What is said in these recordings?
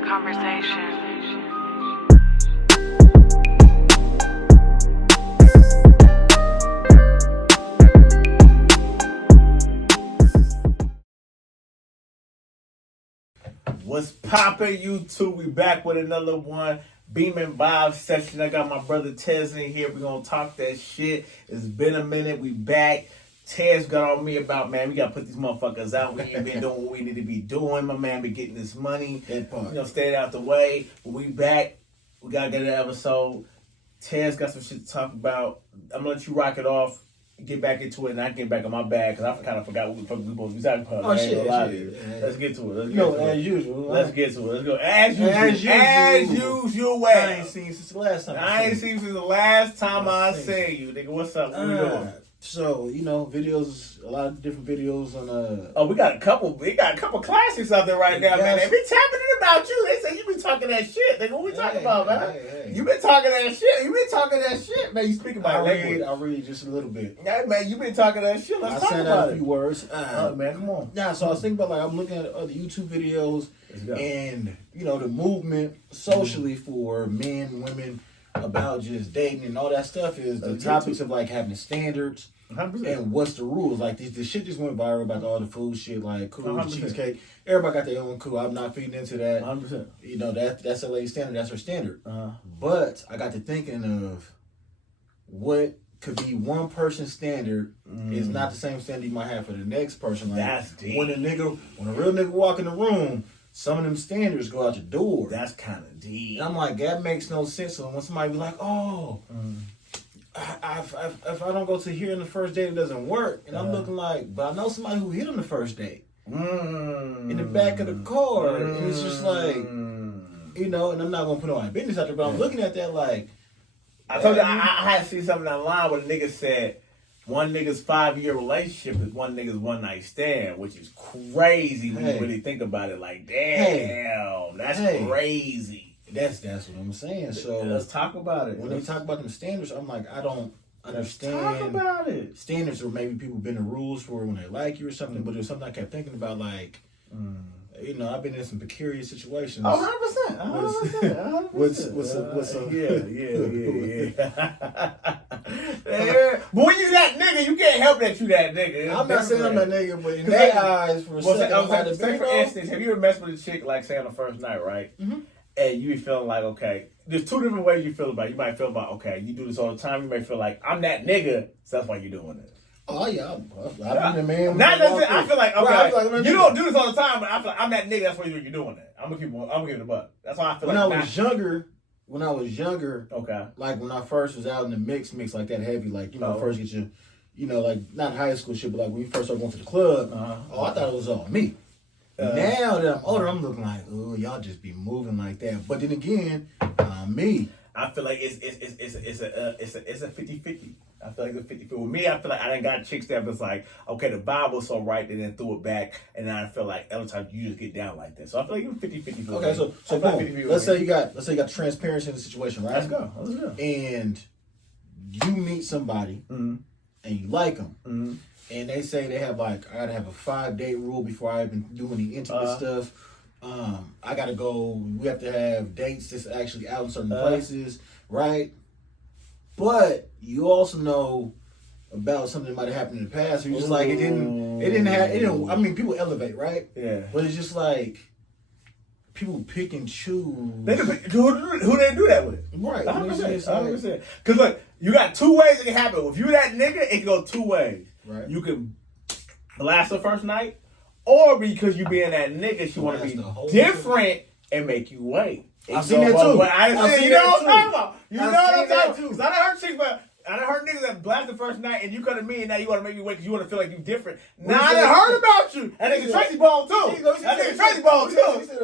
Another conversation. What's poppin', YouTube? We back with another one. Beaming Vibe session. I got my brother Tez in here. We gonna talk that shit. It's been a minute. We back. Tez got on me about, man, we gotta put these motherfuckers out. We ain't been doing what we need to be doing. My man been getting this money. Staying out the way. But we back. We gotta get an episode. Tez got some shit to talk about. I'm gonna let you rock it off. Get back into it, and I get back on my bag because I kind of forgot what the fuck we supposed to be talking about. Oh shit! Let's get to it. As usual. Let's get to it. Let's go. As usual. I ain't seen you since the last time. I ain't seen you since the last time I seen you, nigga. What's up? What we doing? So videos, a lot of different videos on. Oh, we got a couple. We got a couple classics out there right now, man. They be tapping it about you. They say you be talking that shit. Nigga, what we talking about, man? You been talking that shit. You been talking that shit, man. You speak about language. I read just a little bit. Yeah, man. You been talking that shit. Let's talk about it. I said out a few words. Man, come on. Yeah, so I was thinking about I'm looking at other YouTube videos and the movement socially for men, women about just dating and all that stuff is the topics of having standards 100%. And what's the rules. This shit just went viral about all the food shit, cool 100%. Cheesecake. Everybody got their own cool. I'm not feeding into that. 100%. That's LA standard. That's her standard. But I got to thinking of what could be one person's standard is not the same standard you might have for the next person. That's deep. When a real nigga walk in the room, some of them standards go out the door. That's kind of deep. And I'm like, that makes no sense. So when somebody be like, oh, if I don't go to here on the first date, it doesn't work. And I'm looking but I know somebody who hit on the first date. In the back of the car. And it's just and I'm not going to put all my business out there, but I'm looking at that I told you, I had to see something online where the nigga said, one nigga's 5-year relationship is one nigga's one night stand, which is crazy when you really think about it. Damn, that's crazy. That's what I'm saying. So let's talk about it. When they talk about them standards, I'm like, I don't understand. Let's talk about it. Standards, or maybe people bend the rules for when they like you or something. But there's something I kept thinking about, I've been in some precarious situations. 100%. What's But when you that nigga, you can't help that you that nigga. I'm not saying I'm that nigga, but in their eyes, for a second, say for instance, have you ever messed with a chick say on the first night, right? Mm-hmm. And you be feeling okay, there's two different ways you feel about it. You might feel about, okay, you do this all the time. You may feel like, I'm that nigga, so that's why you're doing it. Oh yeah, I've been a man. Not necessarily. I feel like, okay, you don't do this all the time, but I feel like I'm that nigga. That's why you're doing it. I'm gonna give it a buck. That's why I feel when I was younger, okay, when I first was out in the mix like that heavy, first get you, not high school shit, but when you first started going to the club, I thought it was all me. Now that I'm older, I'm looking oh, y'all just be moving like that. But then again, me. I feel like it's a 50-50. I feel like it's a 50-50. With me, I feel like I done got chicks that was okay, the vibe was so right, and then threw it back, and then I feel like other times you just get down like that. So I feel like it's 50-50. Okay, so boom. Let's say you got transparency in the situation, right? Let's go. And you meet somebody, and you like them, and they say they have I gotta have a 5-date rule before I even do any intimate stuff. I gotta go. We have to have dates that's actually out in certain places, right? But you also know about something that might have happened in the past. So you're just it didn't. I mean, people elevate, right? Yeah. But it's just people pick and choose. Who they do that with? Right. 100%. Because look, you got two ways it can happen. If you that nigga, it can go two ways. Right. You can blast the first night, or because you being that nigga, she want to be different and make you wait. I've seen that too. I've seen that too. You know what I'm talking about? Because I done heard chicks, but I done heard niggas that blast the first night and you come to me and now you want to make me wait because you want to feel like you different. Now I done heard about you. That nigga Tracy Bone too. That nigga Tracy Bone too. He said,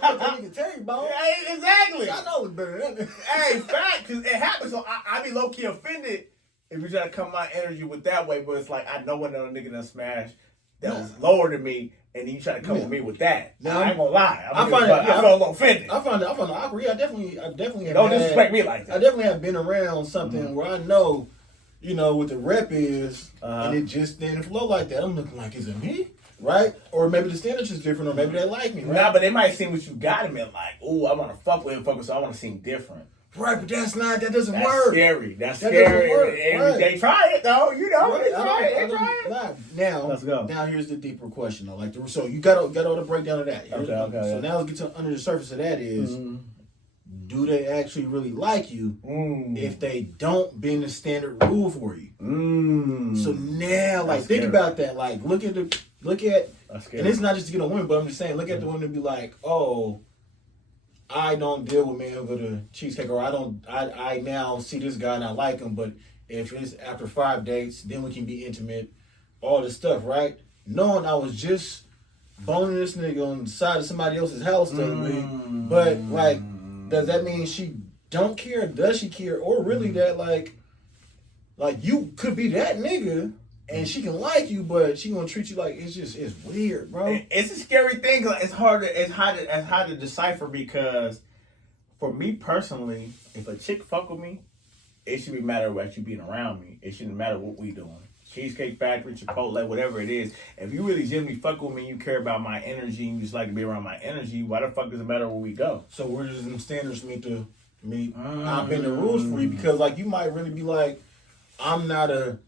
that nigga Terry Bone. Yeah, exactly. I know it's better than that. Hey, fact, because it happens. So I be low key offended if you try to come my energy with that way, but it's I know when another nigga done smash that was lower than me, and then you try to come with me with that. Now, I ain't gonna lie. I felt a little offended. I found it awkward. I definitely have. Don't disrespect me like that. I definitely have been around something where I know, what the rep is, and it just didn't flow like that. I'm looking is it me? right? Or maybe the standards is different, or maybe they like me, right? Nah, but they might see what you got and be like, "Ooh, I want to fuck with him, so I want to seem different." Right, but that doesn't That's work. Scary. That's that scary. Doesn't work. And Right. they try it though. You know, Right. they try it. Nah. Now, let's go. Now here's the deeper question though. Like, so you got all the breakdown of that. So now let's get to under the surface of that is, do they actually really like you if they don't bend the standard rule for you? So now, like, think about that. Like, look at, and it's not just to get on women, but I'm just saying, look at the women and be like, oh, I don't deal with men who go to cheesecake, or I now see this guy and I like him, but if it's after 5 dates, then we can be intimate, all this stuff, right? Knowing I was just boning this nigga on the side of somebody else's house that week, but like, does that mean she don't care? Does she care? Or really that like you could be that nigga and she can like you, but she gonna treat you like it's weird, bro. It's a scary thing. It's hard to decipher, because for me personally, if a chick fuck with me, it should be matter what you being around me. It shouldn't matter what we doing. Cheesecake Factory, Chipotle, whatever it is. If you really genuinely fuck with me, you care about my energy, and you just like to be around my energy, why the fuck does it matter where we go? So where does them standards meet? I've been the rules for you, because like you might really be like, I'm not a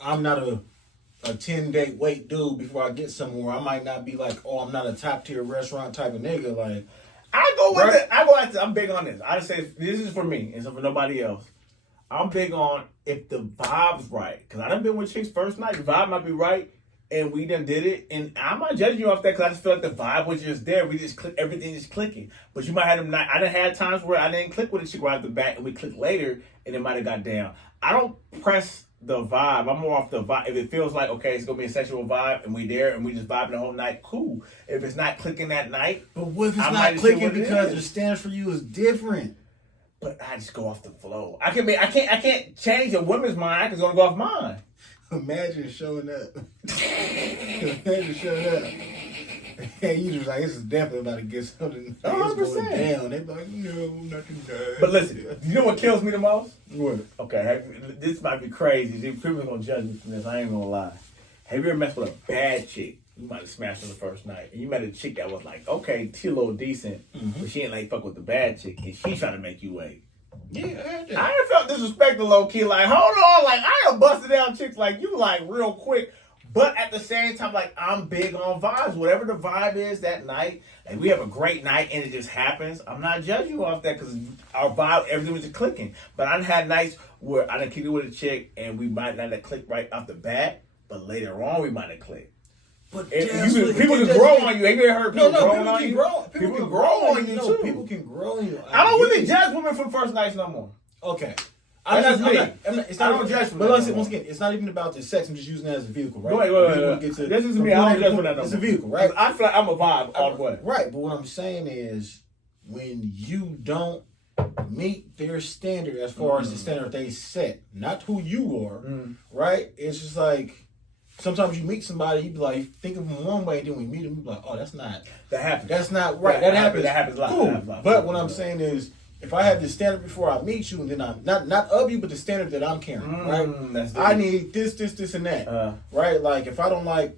10-date wait dude before I get somewhere. I might not be like, oh, I'm not a top tier restaurant type of nigga. Like, I'm big on this. I just say this is for me, and so for nobody else. I'm big on if the vibe's right, because I done been with chicks first night. The vibe might be right, and we done did it, and I'm not judging you off that, because I just feel like the vibe was just there. We just everything is clicking. But you might have them night. I done had times where I didn't click with a chick right off the bat, and we clicked later, and it might have got down. I don't press the vibe. I'm more off the vibe. If it feels like, okay, it's gonna be a sexual vibe, and we there, and we just vibing the whole night, cool. If it's not clicking that night, but what if it's not clicking because the standards for you is different? But I just go off the flow. I can't change a woman's mind. I can only go off mine. Imagine showing up. Hey, you just like, this is definitely about to get something. 100%. Down. They be like, no, nothing does. But listen, you know what kills me the most? What? Okay, this might be crazy. People are gonna judge me from this. I ain't gonna lie. Have you ever messed with a bad chick? You might have smashed on the first night, and you met a chick that was like, okay, she a little decent, but she ain't like fuck with the bad chick, and she trying to make you wait. Yeah, I ain't felt disrespected low key. Like, hold on, like I done busted down chicks like you, like real quick. But at the same time, like I'm big on vibes. Whatever the vibe is that night, and we have a great night, and it just happens. I'm not judging you off that, because our vibe, everything was just clicking. But I had nights where I done kicked it with a chick, and we might not have clicked right off the bat, but later on we might have clicked. But people can grow on you. Have you ever heard people growing on you? People can grow on you too. People can grow on you. I don't really judge women from first nights no more. Okay. I don't judge. But listen, once again, it's not even about the sex. I'm just using that as a vehicle, right? Wait. This is me. I don't judge for that no more. It's a vehicle, right? I feel like I'm a vibe all the way. Right, but what I'm saying is, when you don't meet their standard as far as the standard they set, not who you are, right? It's just like, sometimes you meet somebody, you be like, think of them one way, then we meet them, you be like, oh, that's not. That happens. That's not right. That happens. That happens a lot. Cool. But what I'm saying is, if I have the standard before I meet you, and then I'm not of you, but the standard that I'm carrying, right? I need this, and that, right? Like if I don't like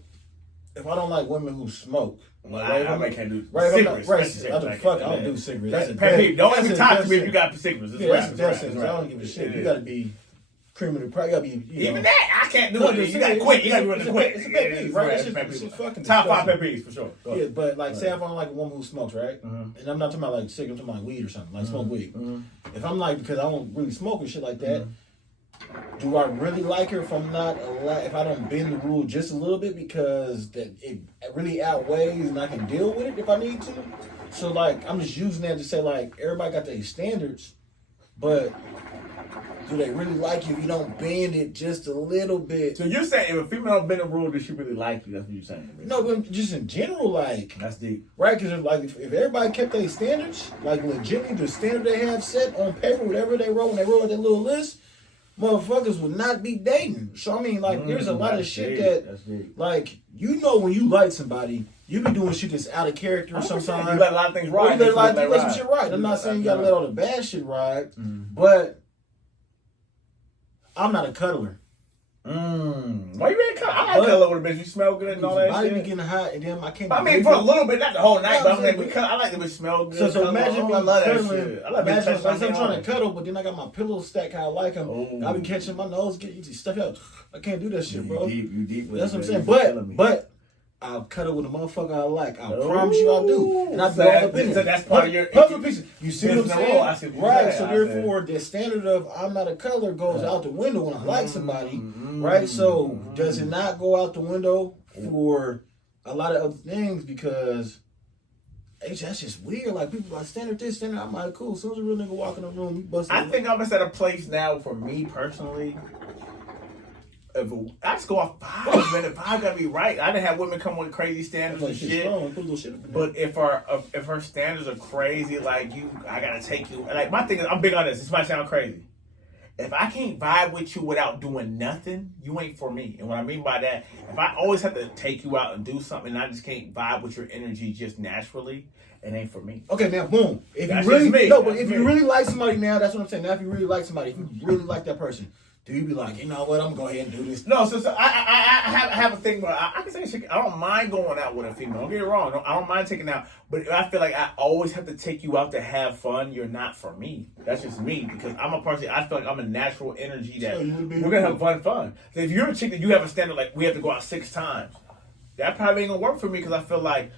women who smoke, I can't do cigarettes. I don't do cigarettes. Don't even talk to me if you got cigarettes. That's I don't give a shit. You got to be criminal. You got to be even that. I can't do it. You got to quit. You got to be able to quit. It's a pet peeve, right? It's fucking top 5 pet peeves for sure. Yeah, but like, say if I don't like a woman who smokes, right? And I'm not talking about like cigarettes, I'm talking about weed or something, like smoke weed. If I'm like, because I don't really smoke and shit like that, do I really like her if I'm not if I don't bend the rule just a little bit, because that it really outweighs and I can deal with it if I need to? So like, I'm just using that to say like, everybody got their standards, but do they really like you if you don't bend it just a little bit? So you're saying if a female don't bend the rule, does she really like you? That's what you're saying. Really? No, but just in general, like, that's deep, right? Because like, if everybody kept their standards, like legitimately the standard they have set on paper, whatever they wrote when they wrote their little list, motherfuckers would not be dating. So I mean, like, there's a lot of shit that, like, you know, when you like somebody, you be doing shit that's out of character sometimes. You let a lot of things ride. You let some shit ride. I'm not saying you gotta let all the bad shit ride, but I'm not a cuddler. Why you ain't color? I like color with a bitch. You smell good and all that body shit. be getting hot, and then I can't. I mean, for a little bit, not the whole night. But I'm saying I like the bitch smell good. So imagine me I love that cuddling. shit. I love imagine bitch like I'm trying to cuddle, but then I got my pillow stacked how I like them. Oh. I be catching my nose, get easy stuff out. I can't do that shit, bro. You deep. That's what I'm saying. But I'll cuddle with a motherfucker I like. I promise you I do. And I'll be all up in So it. that's part of your puzzle pieces. You see what I'm saying? I see what you're Right. saying. So therefore, the standard of I'm not a color goes out the window when I like somebody. Right. So does it not go out the window for a lot of other things because that's just weird. Like people like standard this, standard. I'm like, cool. As soon as a real nigga walk in the room, you bust. I think I'm just at a place now for me personally. I just go off vibes, man. The vibe gotta be right. I didn't have women come with crazy standards and shit. But if her standards are crazy, like I gotta take you. Like my thing is, I'm big on this. This might sound crazy. If I can't vibe with you without doing nothing, you ain't for me. And what I mean by that, if I always have to take you out and do something, and I just can't vibe with your energy just naturally, it ain't for me. Okay, now boom. If that's you really if you really like somebody now, that's what I'm saying. Now, if you really like somebody, if you really like that person, do you be like, you know what? I'm gonna go ahead and do this? No, so I have a thing where I can say shit. I don't mind going out with a female. Don't get it wrong. I don't mind taking out, but I feel like I always have to take you out to have fun. You're not for me. That's just me because I'm a person. I feel like I'm a natural energy that we're gonna have fun. So if you're a chick that you have a standard like we have to go out 6 times, that probably ain't gonna work for me because I feel like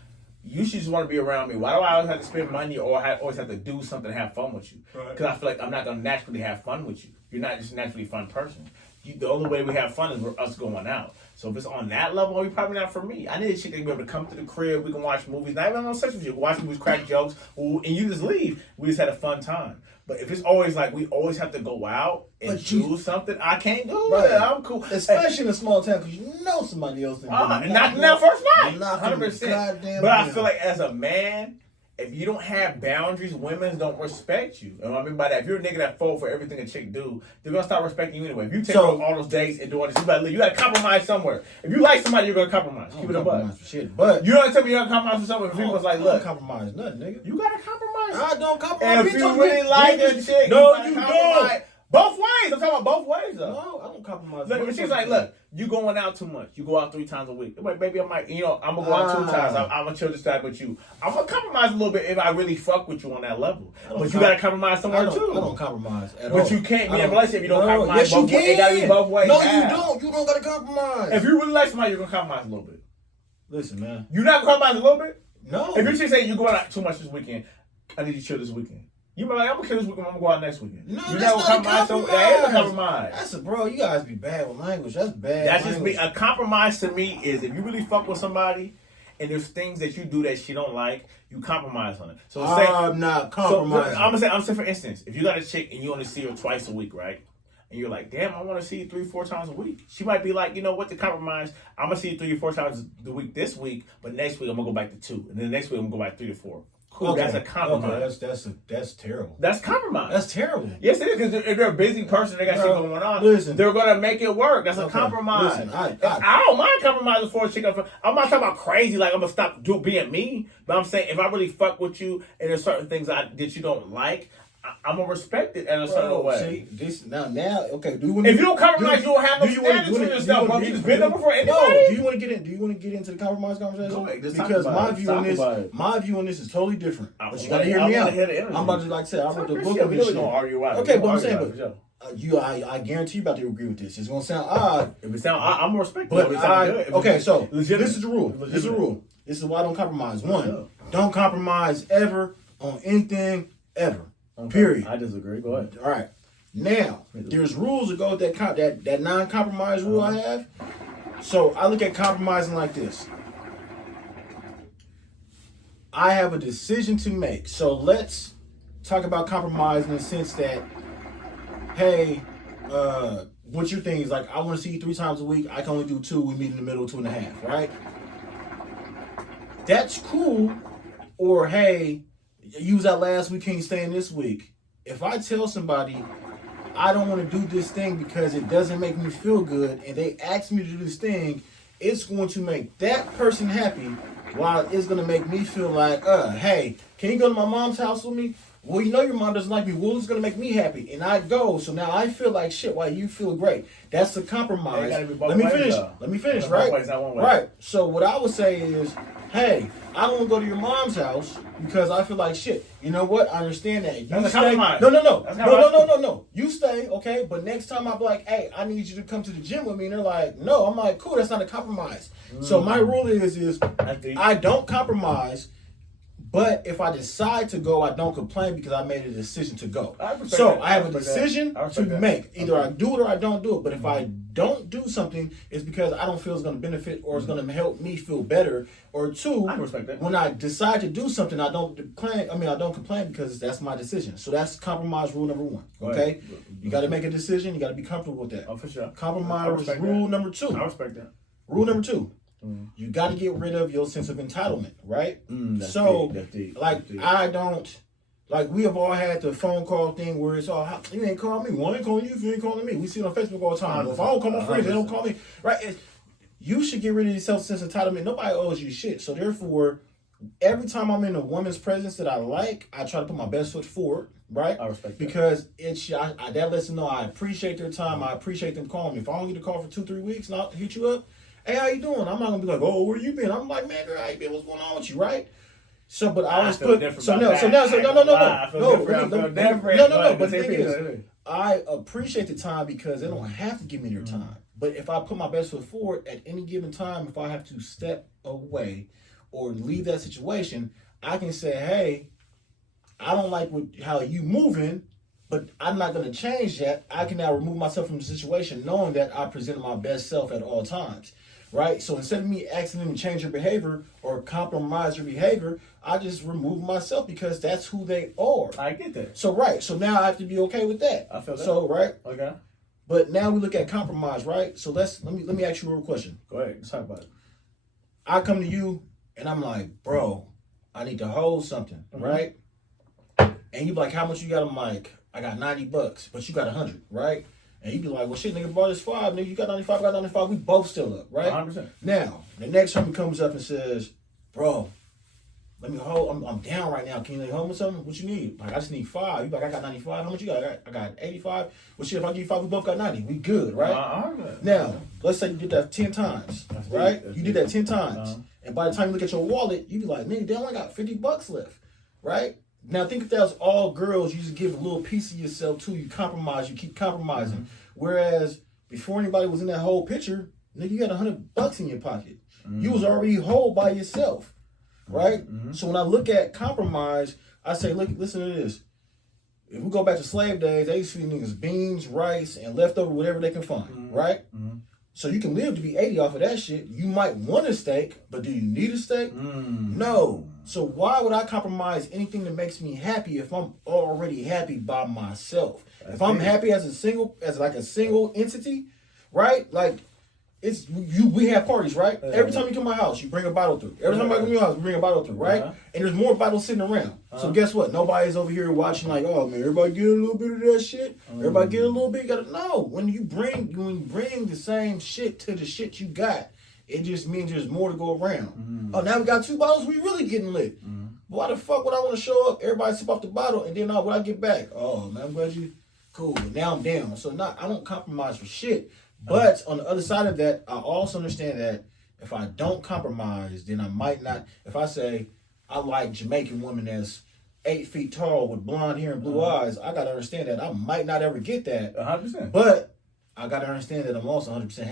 you should just want to be around me. Why do I always have to spend money or I always have to do something to have fun with you? Because I feel like I'm not going to naturally have fun with you. You're not just a naturally fun person. The only way we have fun is us going out. So if it's on that level, you're probably not for me. I need a chick that can be able to come to the crib. We can watch movies. Not even on sex with you. Watch movies, crack jokes, and you just leave. We just had a fun time. But if it's always like we always have to go out and do something, I can't do it. I'm cool. Especially in a small town because you know somebody else. Not now first night. 100%. But I feel like as a man, if you don't have boundaries, women don't respect you. And what I mean by that, if you're a nigga that fall for everything a chick do, they're gonna start respecting you anyway. If you take all those dates and doing this, you gotta compromise somewhere. If you like somebody, you're gonna compromise. Keep it a buck. But you don't tell me you're gonna compromise with someone. If people's like, look, compromise nothing, nigga. You gotta compromise. I don't compromise. And if you really like a chick, no, you don't. Both ways. I'm talking about both ways, though. No, I don't compromise. Look, but she's like, look, you going out too much. You go out 3 times a week. Like, baby, I'm like, I'm going to go out 2 times. I'm going to chill this time with you. I'm going to compromise a little bit if I really fuck with you on that level. But you got to compromise somewhere, too. I don't compromise at all. But you can't be in a relationship if you don't compromise. Yes, you can. It got to be both ways. No, you don't. You don't got to compromise. If you really like somebody, you're going to compromise a little bit. Listen, man. You're not going to compromise a little bit? No. If your chick say you're going out too much this weekend, I need you to chill this weekend. You be like, I'm gonna kill this weekend. I'm gonna go out next weekend. No, that's not a compromise. That is a compromise. That's bro. You guys be bad with language. That's bad. That's just me. A compromise to me is if you really fuck with somebody, and there's things that you do that she don't like, you compromise on it. So I'm not compromising. I'm gonna say for instance, if you got a chick and you only see her twice a week, right? And you're like, damn, I want to see you 3-4 times a week. She might be like, you know what, to compromise, I'm gonna see you 3 or 4 times the week this week, but next week I'm gonna go back to 2, and then next week I'm gonna go back 3 to 4. Cool, okay. That's a compromise. Okay, that's terrible. That's compromise. That's terrible. Yes, it is, because if they're a busy person, they got shit going on, they're going to make it work. That's a compromise. Listen, I don't mind compromising for a chick. I'm not talking about crazy, like I'm going to stop being me, but I'm saying if I really fuck with you and there's certain things that you don't like, I'm gonna respect it in a certain way. See, this now, okay. If you don't compromise, you don't have no standards for yourself. You just been there before anybody. No. Do you want to get in? Do you want to get into the compromise conversation? Go ahead, because my view on this is totally different. But you gotta hear me out. I'm about to like say I wrote the book. We don't argue out. Okay, but I'm saying, I guarantee you about to agree with this. It's gonna sound odd. If it sound, I'm gonna respect it. But okay, so this is the rule. This is the rule. This is why I don't compromise. One, don't compromise ever on anything ever. Okay. Period. I disagree. Go ahead. All right. Now, there's rules that go with that non-compromise rule I have. So I look at compromising like this. I have a decision to make. So let's talk about compromise in the sense that, hey, what your thing is like, I want to see you 3 times a week. I can only do 2. We meet in the middle, 2.5, right? That's cool. Or, hey, you was out last week, can't stay in this week. If I tell somebody I don't want to do this thing because it doesn't make me feel good, and they ask me to do this thing, it's going to make that person happy, while it's going to make me feel like, hey, can you go to my mom's house with me? well, you know your mom doesn't like me. Well, it's gonna make me happy, and I go. So now I feel like shit. Why you feel great? That's the compromise. Let me finish. Let me finish. Right. Right. So what I would say is, hey, I don't want to go to your mom's house because I feel like shit. You know what? I understand that. You That's stay. a compromise. No. You stay, okay? But next time I'm like, hey, I need you to come to the gym with me, and they're like, no. I'm like, cool. That's not a compromise. So my rule is I don't compromise. But if I decide to go, I don't complain because I made a decision to go. I have a decision to make. Either I do it or I don't do it. But if I don't do something, it's because I don't feel it's going to benefit or it's going to help me feel better. Or two, when I decide to do something, I don't complain because that's my decision. So that's compromise rule number one. Okay? You got to make a decision. You got to be comfortable with that. Oh, for sure. Compromise rule number two. I respect that. Rule number two. You got to get rid of your sense of entitlement, right? I don't, like, we have all had the phone call thing where it's all, you ain't calling me. Well, I ain't calling you if you ain't calling me. We see it on Facebook all the time. Well, if I don't call my friends, they don't call me, right? You should get rid of your sense of entitlement. Nobody owes you shit. So therefore, every time I'm in a woman's presence that I like, I try to put my best foot forward, right? I respect that. Because that lets them know I appreciate their time. I appreciate them calling me. If I don't get a call for 2-3 weeks and I'll hit you up, hey, how you doing? I'm not gonna be like, oh, where you been? I'm like, man, girl, how you been? What's going on with you, right? So, but I always put no. But the thing is, I appreciate the time because they don't have to give me their time. But if I put my best foot forward at any given time, if I have to step away or leave that situation, I can say, hey, I don't like how you moving, but I'm not going to change that. I can now remove myself from the situation knowing that I presented my best self at all times. Right? So instead of me asking them to change your behavior or compromise your behavior, I just remove myself because that's who they are. I get that. So, right. So now I have to be okay with that. I feel that. So, right? Okay. But now we look at compromise, right? So let me ask you a real question. Go ahead. Let's talk about it. I come to you and I'm like, bro, I need to hold something, right? And you be like, how much you got? I'm like, I got $90, but you got 100, right? And you be like, well, shit, nigga, bought this 5. Nigga, you got 95, I got 95. We both still up, right? 100%. Now, the next time he comes up and says, bro, let me hold, I'm down right now. Can you let me hold me something? What you need? Like, I just need 5. You like, I got 95. How much you got? I got 85. Well, shit, if I give you 5, we both got 90. We good, right? Now, let's say you did that 10 times, right? You did that 10 times. And by the time you look at your wallet, you be like, nigga, they only got $50 left, right? Now, think if that was all girls, you just give a little piece of yourself too. You compromise, you keep compromising. Whereas before anybody was in that whole picture, nigga, you got $100 in your pocket. You was already whole by yourself, right? So when I look at compromise, I say, look, listen to this. If we go back to slave days, they used to feed niggas beans, rice, and leftover whatever they can find, right? So you can live to be 80 off of that shit. You might want a steak, but do you need a steak? No. So why would I compromise anything that makes me happy if I'm already happy by myself? If I'm happy as a single entity, right? Like, it's you. We have parties, right? Every time you come to my house, you bring a bottle through. Every time I come to your house, you bring a bottle through, right? And there's more bottles sitting around. So guess what? Nobody's over here watching like, oh man, everybody get a little bit of that shit. Everybody get a little bit. You gotta know when you bring the same shit to the shit you got, it just means there's more to go around. Oh, now we got 2 bottles. We really getting lit. But why the fuck would I want to show up? Everybody sip off the bottle, and then when I get back, oh man, I'm glad you cool. Now I'm down. So I don't compromise for shit. But on the other side of that, I also understand that if I don't compromise, then I might not. If I say I like Jamaican women that's 8 feet tall with blonde hair and blue eyes, I gotta understand that I might not ever get that. 100%. But I gotta understand that I'm also 100%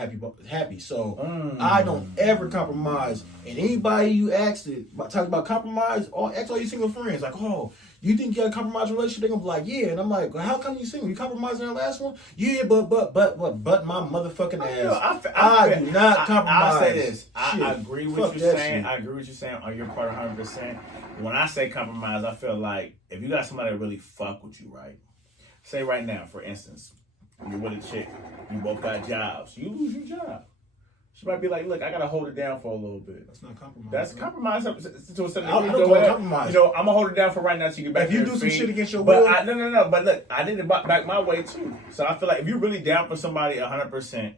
happy. So I don't ever compromise. And anybody you ask talk about compromise, ask all your single friends like, oh, you think you got a compromised relationship? They're gonna be like, yeah. And I'm like, well, how come you single? You compromised in the last one? Yeah, but my motherfucking ass. I do not compromise. I'll say this. I agree with what you're saying. I agree with what you're saying on your part 100%. When I say compromise, I feel like if you got somebody that really fuck with you, right? Say right now, for instance, you're with a chick, you both got jobs, you lose your job. She might be like, look, I gotta hold it down for a little bit. That's not compromise. That's compromise to a certain degree. I don't call it compromise. You know, I'm gonna hold it down for right now till you get back. If you do some shit against your will, will, no. But look, I did it back my way too. So I feel like if you're really down for somebody 100%,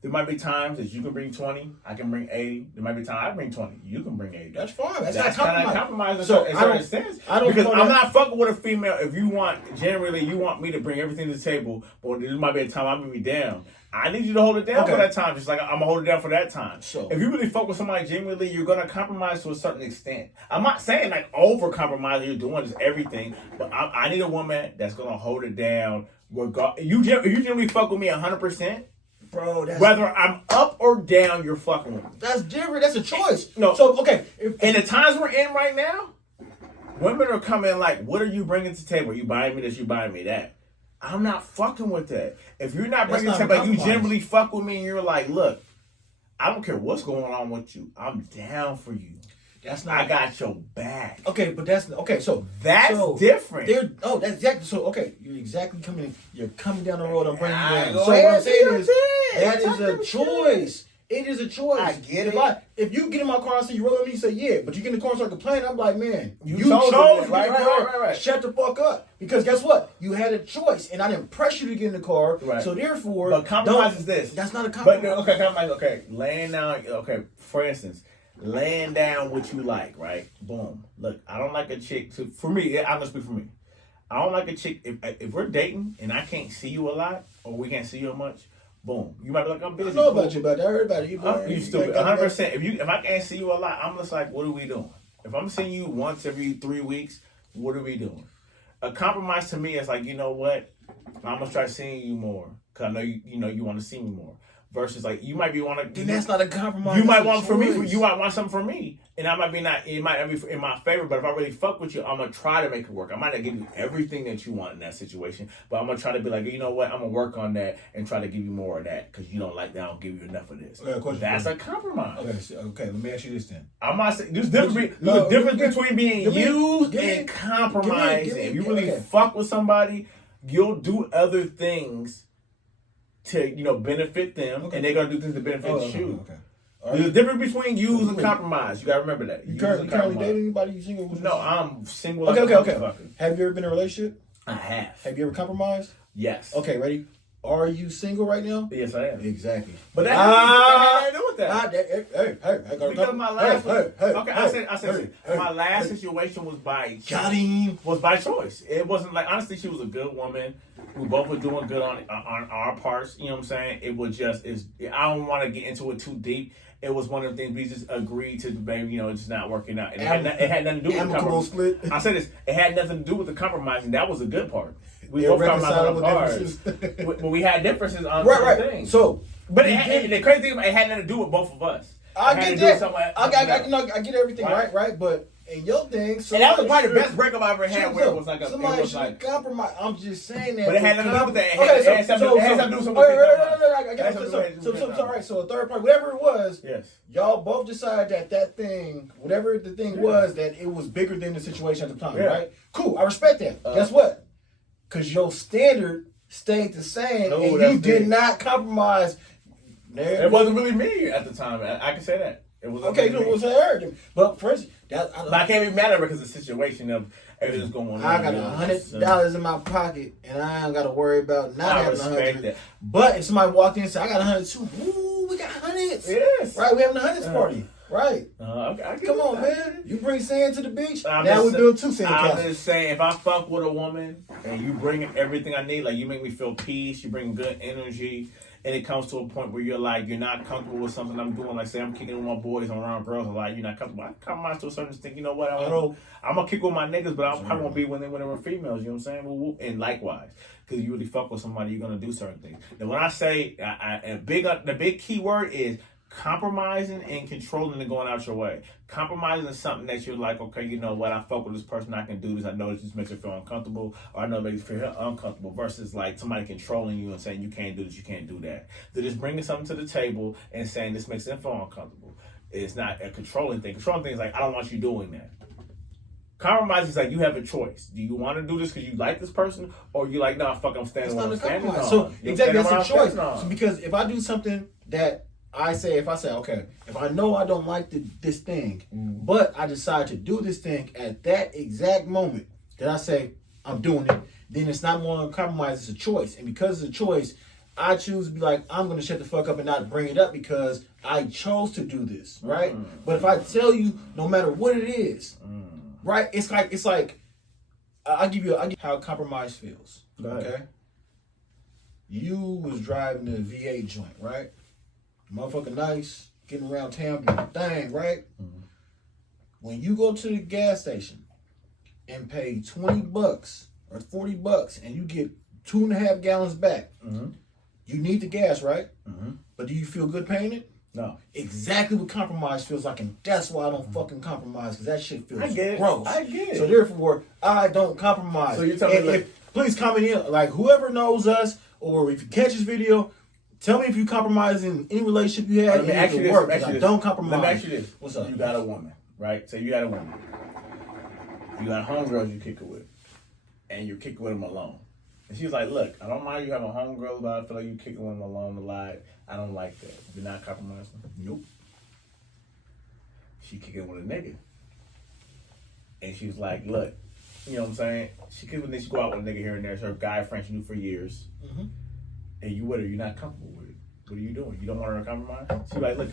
There might be times that you can bring 20, I can bring 80. There might be times I bring 20, you can bring 80. That's fine. That's That's not kind of compromise. compromise So in I don't- certain sense. I don't because call I'm that- not fucking with a female if you want me to bring everything to the table, but there might be a time I'm gonna be down. I need you to hold it down Okay. for that time, just like I'm gonna hold it down for that time. So- if you really fuck with somebody genuinely, you're gonna compromise to a certain extent. I'm not saying like over compromise, you're doing just everything, but I need a woman that's gonna hold it down. You generally fuck with me 100%. Bro, that's Whether I'm up or down, you're fucking with me. that's different. That's a choice. No. So okay, In the times we're in right now, women are coming like, what are you bringing to the table? You buying me this, you buying me that. I'm not fucking with that. If you're not bringing That's to the not table, you compromise. generally fuck with me and you're like, look, I don't care what's going on with you. I'm down for you. that's not. I got your back. Okay, but that's okay. So That's different. That's exactly. So okay, You're coming down the road. I'm bringing you down. Go So what ahead, I'm saying do is your that thing. is a Talk your choice. It is a choice. I get if it. If you get in my car and say you roll with me, you say yeah, but you get in the car and start complaining, I'm like, man, you chose chose it, me, right. Shut the fuck up. Because guess what? You had a choice, and I didn't press you to get in the car. Right. So therefore, But compromise is this. That's not a But compromise. okay, laying down. Okay, for instance, laying down what you like, right? Boom. Look, I don't like a chick. For me, I'm gonna speak for me. I don't like a chick if we're dating and I can't see you a lot or we can't see you much. Boom. You might be like, I'm busy. I know cool. about you, but I heard about you. You stupid. 100%. If I can't see you a lot, I'm just like, what are we doing? If I'm seeing you once every 3 weeks, what are we doing? A compromise to me is like, you know what? I'm gonna try seeing you more because I know you want to see me more. Versus like you might be want to. Then that's not a compromise. You might That's a want for me. choice. You might want something from me, and I might be not. It might not be in my favor. But if I really fuck with you, I'm gonna try to make it work. I might not give you everything that you want in that situation, but I'm gonna try to be like, you know what? I'm gonna work on that and try to give you more of that because you don't like that. I don't give you enough of this. Okay, question. That's a compromise. Okay. Let me ask you this then. I'm not saying there's difference between being used and compromising. If you really fuck with somebody, you'll do other things to benefit them, and they're gonna do things to benefit you. Okay. There's a difference between use and compromise. You gotta remember that. You currently dating anybody? You single? No, I'm single. Okay. Motherfucker. Have you ever been in a relationship? I have. Have you ever compromised? Yes. Okay, ready? Are you single right now? Yes, I am. Exactly. But that has nothing to do with that. Hey, Because my last I said hey, my last situation was by got him. was by choice. It wasn't like honestly she was a good woman. We both were doing good on our parts. You know what I'm saying? It was just I don't want to get into it too deep. It was one of the things we just agreed to, baby. It's just not working out. And it had nothing to do with the compromise. Split. I said this. It had nothing to do with the compromising. That was a good part. We They're both compromised on our reconcilable parts, but we had differences on Right. things. So, but the crazy thing, it had nothing to do with both of us. I It had get to do with that. I get everything Right. right. But in your thing, And that was probably the best breakup I ever had. Where it was like somebody should compromise. I'm just saying that. But it had nothing to do with that. It had something to do with something. I get it. So, all right. So, a third party, whatever it was, Yes. y'all both decided that thing, whatever the thing was, that it was bigger than the situation at the time, Yeah. right? Cool. I respect that. Guess what? Because your standard stayed the same, and you did not compromise. It wasn't really me at the time. I can say that. It was Okay, really it was heard. But first, but I can't be mad at her because of the situation of everything's going on. I got $100 in my pocket, and I ain't got to worry about not I having respect $100. that. But if somebody walked in and said, "I got $100 too," ooh, we got $100s. Yes. Right, we having a $100s party. Right. I Come on, man. You bring sand to the beach. I'm now we just build 2 sand I'm castles. just saying, if I fuck with a woman and you bring everything I need, like you make me feel peace, you bring good energy, and it comes to a point where you're like, you're not comfortable with something I'm doing, like say I'm kicking with my boys, I'm around girls a lot, you're not comfortable. I compromise to a certain extent. You know what? I'm gonna kick with my niggas, but I won't be when they were females. You know what I'm saying? And likewise, because you really fuck with somebody, you're gonna do certain things. Now, when I say the big key word is compromising and controlling and going out your way. Compromising is something that you're like, okay, you know what, I fuck with this person, I can do this, I know this just makes her feel uncomfortable, or I know it makes her feel uncomfortable, versus like somebody controlling you and saying you can't do this, you can't do that. They're just bringing something to the table and saying this makes them feel uncomfortable. It's not a controlling thing. Controlling thing is like, I don't want you doing that. Compromise is like you have a choice. Do you want to do this because you like this person, or you like, nah, fuck, I'm standing where I'm standing on. So exactly, that's a choice. So because if I do something that if I say, okay, if I know I don't like this thing, but I decide to do this thing at that exact moment that I say I'm doing it, then it's not more than a compromise, it's a choice. And because it's a choice, I choose to be like, I'm gonna shut the fuck up and not bring it up because I chose to do this, right? But if I tell you, no matter what it is, right? It's like I give you how compromise feels. Okay. You was driving the V8 joint, right? Motherfucker nice, getting around town, doing your thing, right? When you go to the gas station and pay $20 or $40 and you get 2.5 gallons back, you need the gas, right? But do you feel good paying it? No. Exactly what compromise feels like, and that's why I don't fucking compromise, because that shit feels gross. I get it. So therefore, I don't compromise. So you're telling me, please comment in, like, whoever knows us, or if you catch this video, tell me if you compromise in any relationship you had. Let me ask you this. I don't compromise. Let me ask you this. What's up? You got a woman, right? Say you got a woman. You got homegirls you kick it with, and you kick it with them alone. And she's like, look, I don't mind you having homegirls, but I feel like you kicking with them alone a lot. I don't like that. You're not compromising? Nope. She kicking with a nigga. And she's like, look, you know what I'm saying? She go out with a nigga here and there. It's her guy friend she knew for years. And you with her, you're not comfortable with it. What are you doing? You don't want her to compromise? She's like, look,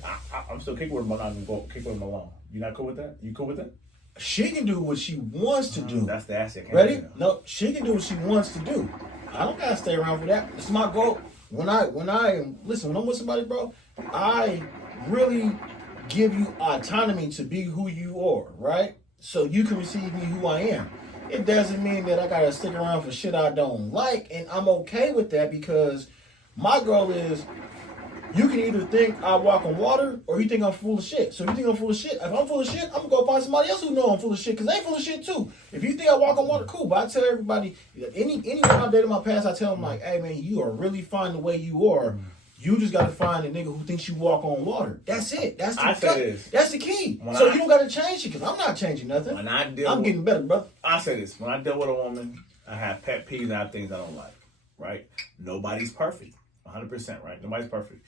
I'm still kicking with him, but I'm not going to go kick with him alone. You not cool with that? You cool with that? She can do what she wants to do. That's the asset. Ready? No, she can do what she wants to do. I don't gotta stay around for that. It's my goal. When I'm with somebody, bro, I really give you autonomy to be who you are, right? So you can receive me who I am. It doesn't mean that I gotta stick around for shit I don't like, and I'm okay with that because my goal is, you can either think I walk on water or you think I'm full of shit. So if you think I'm full of shit, if I'm full of shit, I'm gonna go find somebody else who know I'm full of shit because they full of shit too. If you think I walk on water, cool. But I tell everybody, anyone I've dated in my past, I tell them like, hey man, you are really fine the way you are. You just gotta find a nigga who thinks you walk on water. That's it. That's the key. So you don't gotta change it because I'm not changing nothing. I'm getting better, brother. I say this. When I deal with a woman, I have pet peeves and I have things I don't like, right? Nobody's perfect. 100%, right? Nobody's perfect.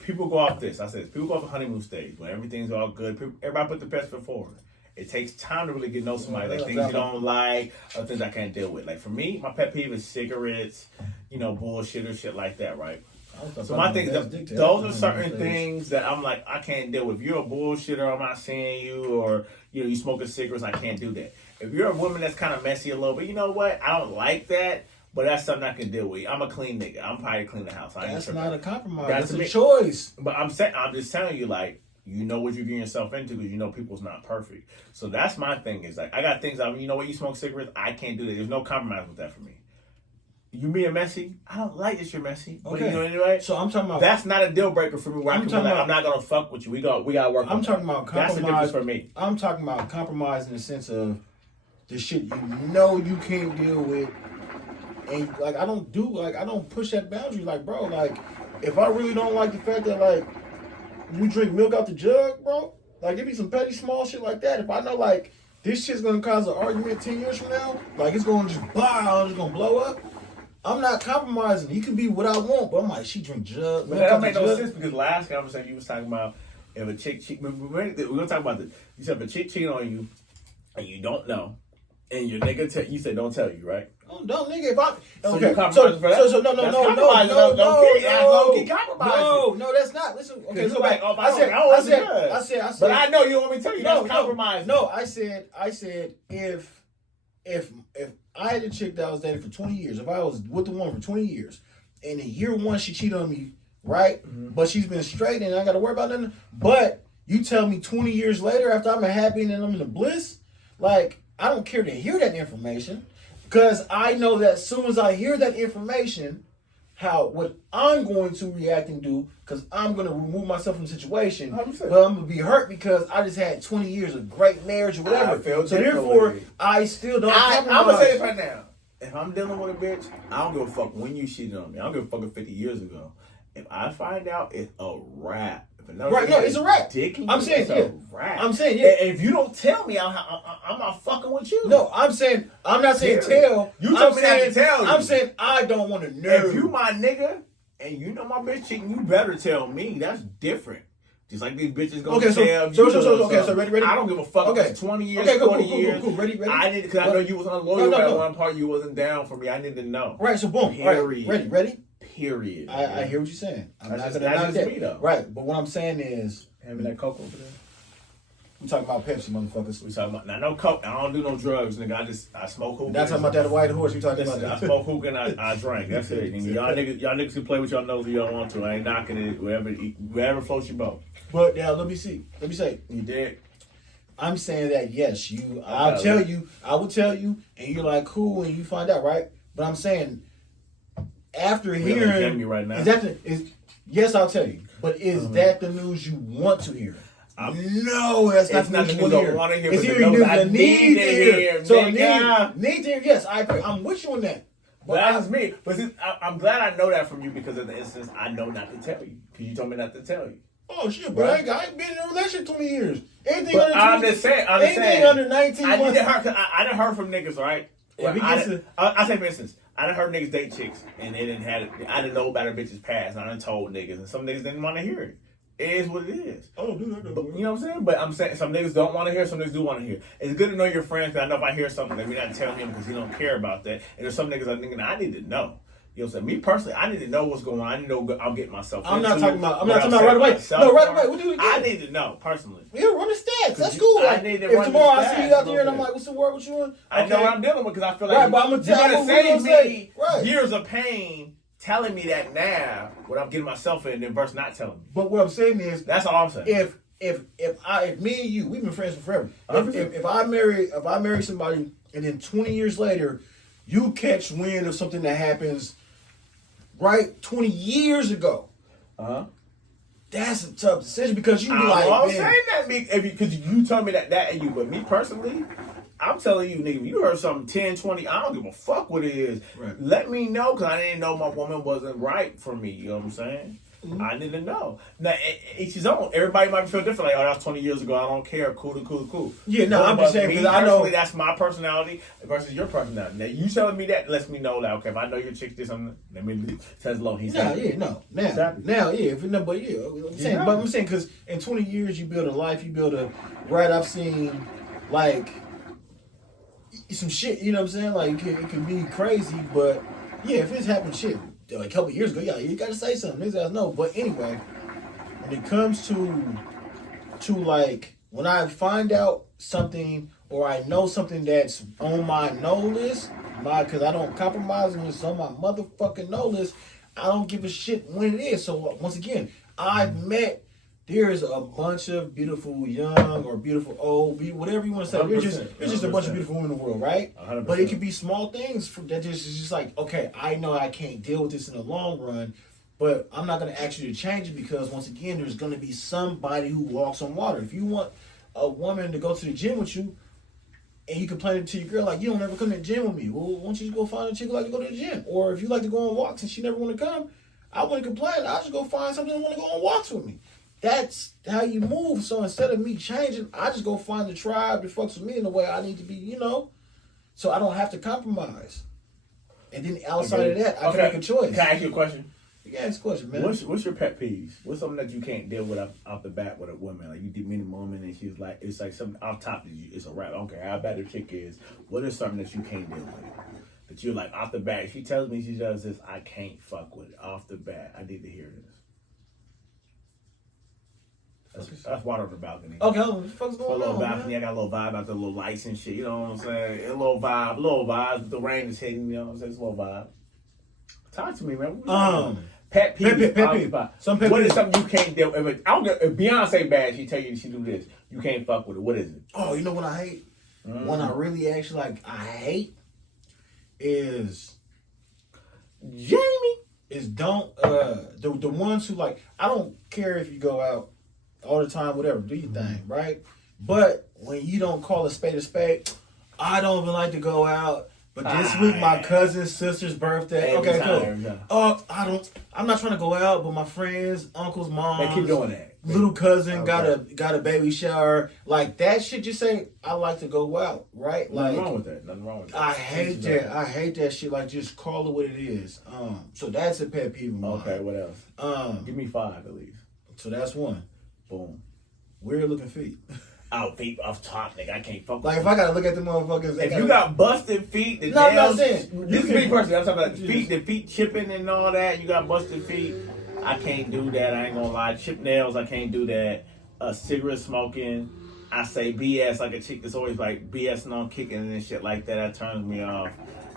People go off this. I said this. People go off the honeymoon stage when everything's all good. Everybody put the best foot forward. It takes time to really get to know somebody. Like things you don't like, or things I can't deal with. Like for me, my pet peeve is cigarettes, bullshit or shit like that, right? So my thing is, those are certain things that I'm like, I can't deal with. If you're a bullshitter, I'm not seeing you, or you smoking cigarettes, I can't do that. If you're a woman that's kind of messy a little bit, you know what? I don't like that. But that's something I can deal with. I'm a clean nigga. I'm probably clean the house. That's not a compromise. That's a choice. But I'm just telling you, like, you know what you're getting yourself into because you know people's not perfect. So that's my thing. Is like I got things. You know what? You smoke cigarettes. I can't do that. There's no compromise with that for me. You being messy. I don't like that you're messy. Okay. But anyway. So I'm talking about. That's not a deal breaker for me. Where I'm not gonna fuck with you. We gotta work. I'm talking about compromise. That's the difference for me. I'm talking about compromise in the sense of the shit you know you can't deal with. And like I don't push that boundary. Like, bro, like if I really don't like the fact that like you drink milk out the jug, bro, like it be some petty small shit like that. If I know like this shit's gonna cause an argument 10 years from now, like it's gonna just blow up. I'm not compromising. You can be what I want, but I'm like, she drink jug. But that don't make no sense because last conversation you was talking about if a chick we're gonna talk about this. You said if a chick cheat on you and you don't know, and your nigga you said don't tell you, right? No, nigga, if I no, no, that's not. Listen, okay, look back. I said, but I know you don't want me to tell you that's compromise. No, I said if I had a chick that I was dating for 20 years, if I was with the woman for 20 years, and in year one she cheated on me, right? But she's been straight and I got to worry about nothing. But you tell me 20 years later after I'm happy and I'm in the bliss, like I don't care to hear that information. Because I know that as soon as I hear that information, what I'm going to react and do, because I'm going to remove myself from the situation, but I'm going to be hurt because I just had 20 years of great marriage or whatever. So therefore, I still don't compromise. I'm going to say this right now. If I'm dealing with a bitch, I don't give a fuck when you cheated on me. I don't give a fuck if 50 years ago. If I find out, it's a wrap. It's a wrap. I'm saying, yeah. If you don't tell me, I'm not fucking with you. No, I'm not saying tell. You told me not to tell you. I'm saying I don't want to know. If you my nigga and you know my bitch cheating, you better tell me. That's different. Just like these bitches gonna tell you. So ready? I don't give a fuck. Okay. 20 years, 40 years. Cool. Ready? I need because I know you was unloyal at one part. You wasn't down for me. I need to know. Right. So boom. Period. Right. Ready? Period. I hear what you're saying. I'm That's not just- gonna knock that's that. just me, though. Right, but what I'm saying is, Having that coke over there. we talking about Pepsi, motherfuckers. We talking about now. No coke. I don't do no drugs, nigga. I smoke hookah. Not talking about that white horse. We talking Listen, about I that. smoke hookah and I drink. That's it. Nigga. Y'all niggas can play with y'all nose if y'all want to. I ain't knocking it. Wherever floats your boat. But now let me say, You did. I'm saying that yes, I will tell you, and you're like cool, and you find out, right? But I'm saying after hearing, me right now. yes, I'll tell you. But is that the news you want to hear? No, that's It's not not the the news news you I want to hear. It's but the hearing news news I that need to hear. So need nigga. to hear. Yes, I agree. I'm with you on that. But that's me. But see, I'm glad I know that from you because in the instance I know not to tell you because you told me not to tell you. Oh shit, bro! Right. I ain't been in a relationship 20 years. Anything But under I'm 20, just saying. anything under 19 I months. done heard from niggas, right? If he I gets say for instance, I done heard niggas date chicks and they didn't have it. I didn't know about her bitches past. I done told niggas and some niggas didn't want to hear it. It is what it is. Oh, do that, But, you know what I'm saying? But I'm saying some niggas don't want to hear, some niggas do want to hear. It's good to know your friends because I know if I hear something, let me not tell him because he don't care about that. And there's some niggas I'm thinking I need to know. You know what I'm saying? Me personally, I need to know what's going on. I need to know I'm getting myself. I'm not into, talking about what I'm right away. setting No, right myself away. What do you? I need to know personally. Yeah, run the stats. That's you- cool. I Like, need to if run the tomorrow I see stats you out a there and little I'm bit. like, what's the word with you? I know what I'm dealing with because I feel like Right, but I'm gonna you're tell- gonna I'm gonna save say, me right. years of pain telling me that now what I'm getting myself in and versus not telling me. But what I'm saying is, That's all I'm saying. if me and you, we've been friends for forever. 100%. If I marry somebody and then 20 years later, you catch wind of something that happens right 20 years ago. That's a tough decision because you be like, I'm man, saying that because you told me that and you, but me personally, I'm telling you, nigga, if you heard something 10, 20, I don't give a fuck what it is. Right. Let me know because I didn't know my woman wasn't right for me. You know what I'm saying? Mm-hmm. I need to know. Now, each his own. Everybody might feel different. Like, oh, that's 20 years ago. I don't care. Cool. Yeah, no, I'm just saying me because I know. personally, that's my personality versus your personality. Now, you telling me that lets me know that, okay, if I know your chick did something, let me says low. He said, Now, Exactly. I'm saying, but I'm saying because in 20 years you build a life, right? I've seen like some shit, you know what I'm saying? Like it could be crazy, but yeah, if it's happened shit like a couple years ago, yeah, you gotta say something. Niggas gotta know. But anyway, when it comes to like when I find out something or I know something that's on my no list, because I don't compromise when it's on my motherfucking no list, I don't give a shit when it is. So once again, there's a bunch of beautiful young or beautiful old, whatever you want to say. There's just a bunch of beautiful women in the world, right? 100%. But it could be small things that just like, okay, I know I can't deal with this in the long run, but I'm not going to ask you to change it because once again, there's going to be somebody who walks on water. If you want a woman to go to the gym with you, and you complain to your girl like, you don't ever come to the gym with me. Well, why don't you just go find a chick who like to go to the gym? Or if you like to go on walks and she never want to come, I wouldn't complain. I'll just go find something that want to go on walks with me. That's how you move. So instead of me changing, I just go find the tribe that fucks with me in the way I need to be, you know? So I don't have to compromise. And then outside of that, I can make a choice. Can I ask you a question? You can ask a question, man. What's your pet peeves? What's something that you can't deal with off the bat with a woman? Like you meet a woman and she's like, it's like something off top of you. It's a wrap. I don't care how bad the chick is. What is something that you can't deal with? That you're like off the bat. If she tells me she does this, I can't fuck with it off the bat. I need to hear this. That's water on the balcony. Okay, what the fuck's For a going little on, balcony, man? I got a little vibe out the little lights and shit. You know what I'm saying? A little vibe. The rain is hitting. You know what I'm saying? It's a little vibe. Talk to me, man. Pet peeve. Pet peeve. What is something you can't deal with? I don't care. If Beyonce bad, she tell you she do this. You can't fuck with it. What is it? Oh, you know what I hate? One I really actually I hate is Jamie. Is don't the ones who like, I don't care if you go out all the time, whatever, do your thing, right? But when you don't call a spade, I don't even like to go out. But this week, my cousin's sister's birthday. Every Okay, time. cool. I'm not trying to go out, but my friends, uncles, moms, They keep doing that. little cousin Okay. got a baby shower. Like that shit. Just say I like to go out, right? Nothing Like wrong with that. Nothing wrong with that. I hate that. I hate that shit. Like just call it what it is. So that's a pet peeve of mine. Okay, what else? Give me 5 at least. So that's one. Boom. Weird looking feet. Oh, feet off top, nigga. I can't fuck. Like if I gotta look at the motherfuckers, if you got busted feet, the no, I'm nails. not saying. This is me personally. I'm talking about the feet chipping and all that. You got busted feet. I can't do that. I ain't gonna lie. Chip nails, I can't do that. Cigarette smoking. I say BS like a chick that's always like BS and on kicking and shit like that. That turns me off.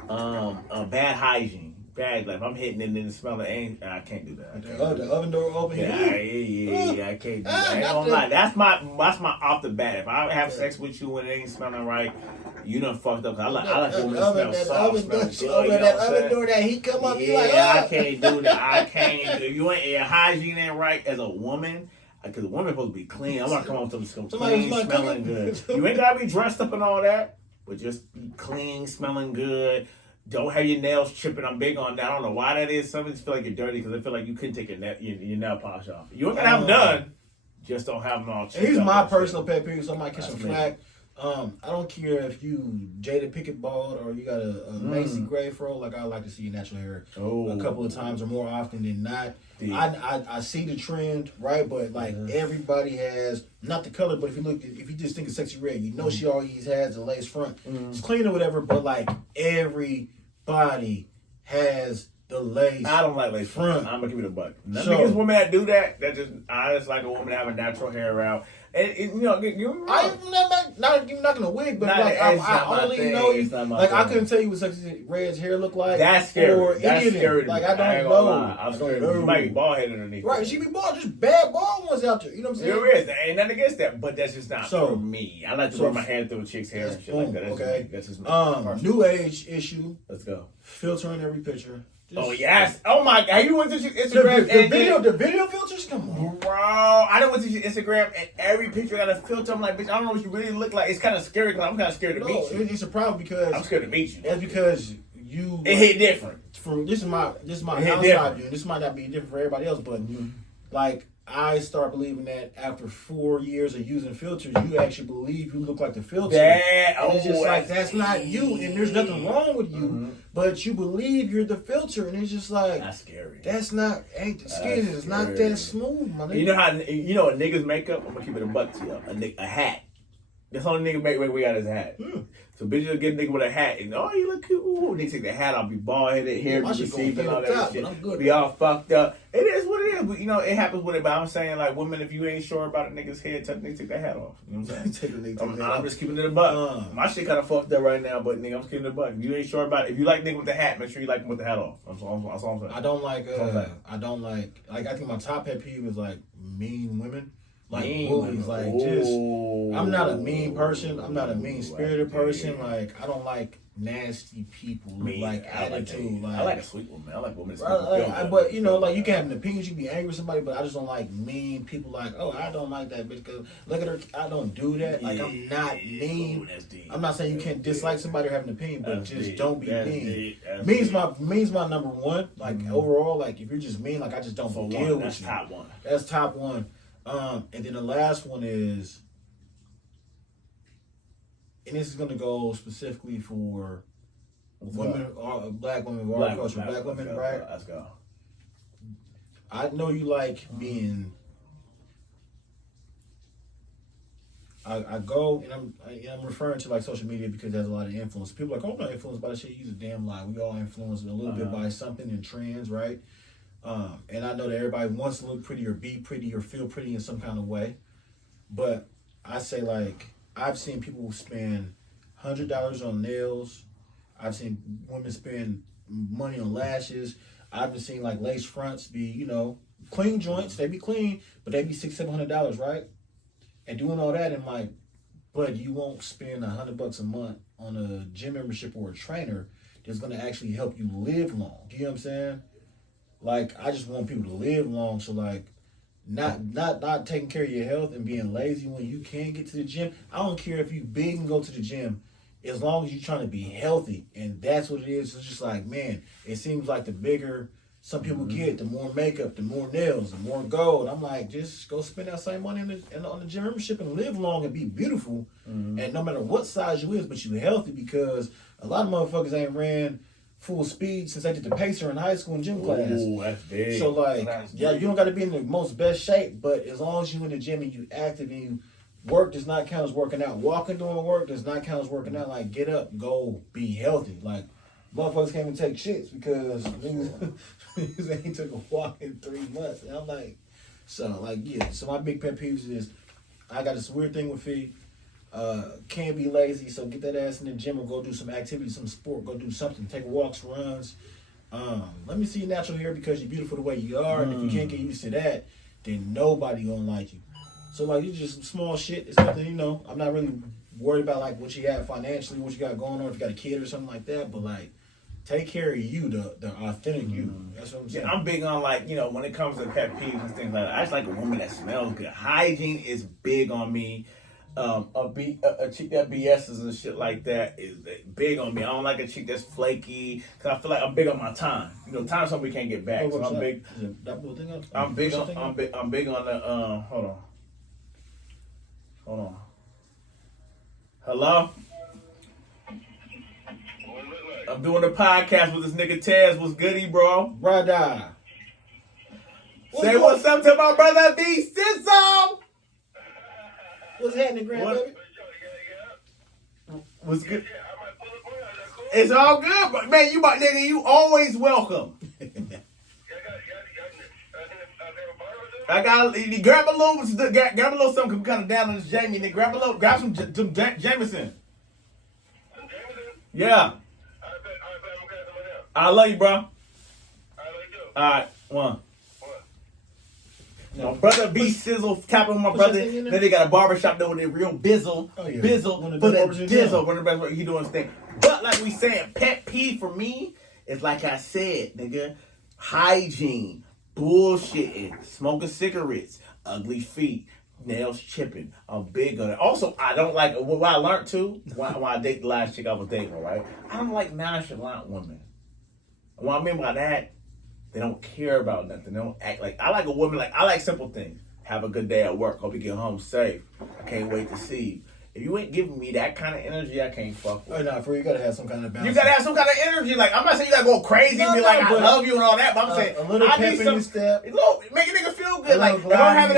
Bad hygiene. Bad, like if I'm hitting it and the smell of ain't, I can't do that. The oven door open. Yeah, I can't do that. I ain't gonna lie. That's my off the bat. If I have sex with you and it ain't smelling right, you done fucked up. I like it when it smells soft, smells good. That oven door that heat come up, you like, I can't do that. I can't. If you ain't, your hygiene ain't right as a woman. Because a woman supposed to be clean. I'm gonna come home to some clean, smelling good. You ain't gotta be dressed up and all that, but just be clean, smelling good. Don't have your nails chipping. I'm big on that. I don't know why that is. Some of feel like you're dirty because I feel like you couldn't take your nail polish off. You ain't gonna have them done. Just don't have them all chipped. Here's my personal pet peeve, so I might catch some flack. I don't care if you Jada Pinkett bald or you got a Macy Gray fro. Like I like to see your natural hair a couple of times or more often than not. I see the trend, right? But like everybody has not the color, but if you just think of sexy red, you know she always has a lace front. It's clean or whatever, but like everybody has the lace. I don't like lace front. I'm gonna give it a buck. None women that do that. I just like a woman to have a natural hair out. And you know, I'm not gonna wig, but like I only know you. Like I couldn't tell you what sexy red's hair look like. That's scary. Or That's scary. Like I don't know. I'm scared. You might be bald headed underneath. Right? She be bald. Just bad bald ones out there. You know what I'm saying? There is. There ain't nothing against that, but that's just not for me. I like to run my hand through a chick's hair and shit like that. Okay. That's just me. New age issue. Let's go. Filter in every picture. Oh yes! Oh my God! You went to your Instagram the video filters? Come on, bro! I done went to your Instagram and every picture got a filter. I'm like, bitch, I don't know what you really look like. It's kind of scary because I'm kind of scared to meet you. It's a problem because I'm scared to meet you. That's because you. It hit different. This is my outside view. This might not be different for everybody else, but like I start believing that after 4 years of using filters, you actually believe you look like the filter. It's just like that's not you, and there's nothing wrong with you, but you believe you're the filter, and it's just like that's scary. That's not. The skin is not that smooth, my nigga. You know how a nigga's makeup? I'm gonna keep it a buck to you. A hat. That's the only nigga makeup we got is a hat. So bitches will get a nigga with a hat and you look cute. Ooh, they take the hat off, be bald headed, hair be receiving all that shit. Be all fucked up. It is what it is, but it happens with it. But I'm saying like women, if you ain't sure about a nigga's head, take that hat off. You know what I'm saying? I'm just keeping it a buck. My shit kind of fucked up right now, but nigga, I'm keeping it a buck. If you ain't sure about it, if you like nigga with the hat, make sure you like him with the hat off. That's all I'm saying. I don't like I think my top pet peeve is like mean women. Like bullies, like I'm not a mean person. I'm not a mean spirited person. Like I don't like nasty people with like attitude. I like a sweet woman. I like women. But like you can have an opinion. You can be angry with somebody, but I just don't like mean people. Like I don't like that bitch because look at her. I don't do that. Like I'm not mean. I'm not saying you can't dislike somebody or have an opinion, but just don't be mean. Mean's my number one. Like overall, like if you're just mean, like I just don't deal with you. Top one. That's top one. And then the last one is, and this is going to go specifically for women, black women of our culture. Black women, right? Let's go. I know you like being. I go and I'm referring to like social media because there's a lot of influence. People are like, I'm not influenced by that shit. Use a damn lie. We all influenced a little bit by something in trends, right? And I know that everybody wants to look pretty or be pretty or feel pretty in some kind of way. But I say like, I've seen people spend $100 on nails. I've seen women spend money on lashes. I've been seeing like lace fronts be, clean joints. They be clean, but they be $600-700, right? And doing all that and like, but you won't spend $100 a month on a gym membership or a trainer that's going to actually help you live long. You know what I'm saying? Like, I just want people to live long, so like, not taking care of your health and being lazy when you can get to the gym. I don't care if you big and go to the gym, as long as you're trying to be healthy, and that's what it is. It's just like, man, it seems like the bigger some people get, the more makeup, the more nails, the more gold. I'm like, just go spend that same money on the gym membership and live long and be beautiful. And no matter what size you is, but you healthy, because a lot of motherfuckers ain't ran full speed since they did the pacer in high school and gym class. Ooh, that's big. So like, you don't got to be in the most best shape, but as long as you in the gym and you active and you work does not count as working out. Walking doing work does not count as working out. Like, get up, go, be healthy. Like, motherfuckers can't even take shits because niggas ain't took a walk in 3 months. And I'm like, so my big pet peeves is I got this weird thing with feet. Can't be lazy, so get that ass in the gym or go do some activity, some sport, go do something, take walks, runs. Let me see your natural hair because you're beautiful the way you are, and if you can't get used to that, then nobody gonna like you. So like, it's just some small shit. It's nothing, I'm not really worried about like what you have financially, what you got going on, if you got a kid or something like that, but like, take care of you, the authentic you. That's what I'm saying. Yeah, I'm big on like, when it comes to pet peeves and things like that, I just like a woman that smells good. Hygiene is big on me. A chick that BS's and shit like that is big on me. I don't like a chick that's flaky because I feel like I'm big on my time. Time's something we can't get back. So I'm big. I'm big on the. Hold on. Hello. I'm doing the podcast with this nigga Tez. What's goody, bro? Brother. Say what's up to my brother B Sizzle. What's happening, grandbaby? What's good? It's all good, but man, you always welcome. I got grab a little something kind of down on this Jamie. Then grab some Jameson. Yeah. I love you, bro. All right, one. My brother B Sizzle, capping my brother. Then they got a barbershop there with a real bizzle. Oh, yeah. Bizzle, for that dizzle. One of the best work he doing his thing. But like we saying, pet peeve for me is like I said, nigga, hygiene, bullshitting, smoking cigarettes, ugly feet, nails chipping. I'm big on it. Also, I don't like what I learned too. When I date the last chick I was dating, right? I don't like nonchalant women. What I mean by that, they don't care about nothing. They don't act like. I like a woman I like simple things. Have a good day at work. Hope you get home safe. I can't wait to see you. If you ain't giving me that kind of energy, I can't fuck with. Oh, nah, for you gotta have some kind of balance. You gotta have some kind of energy. Like, I'm not saying you gotta go crazy and be like, I love you and all that, but I'm saying a little pep in your step. Make a nigga feel good. Like, if I'm having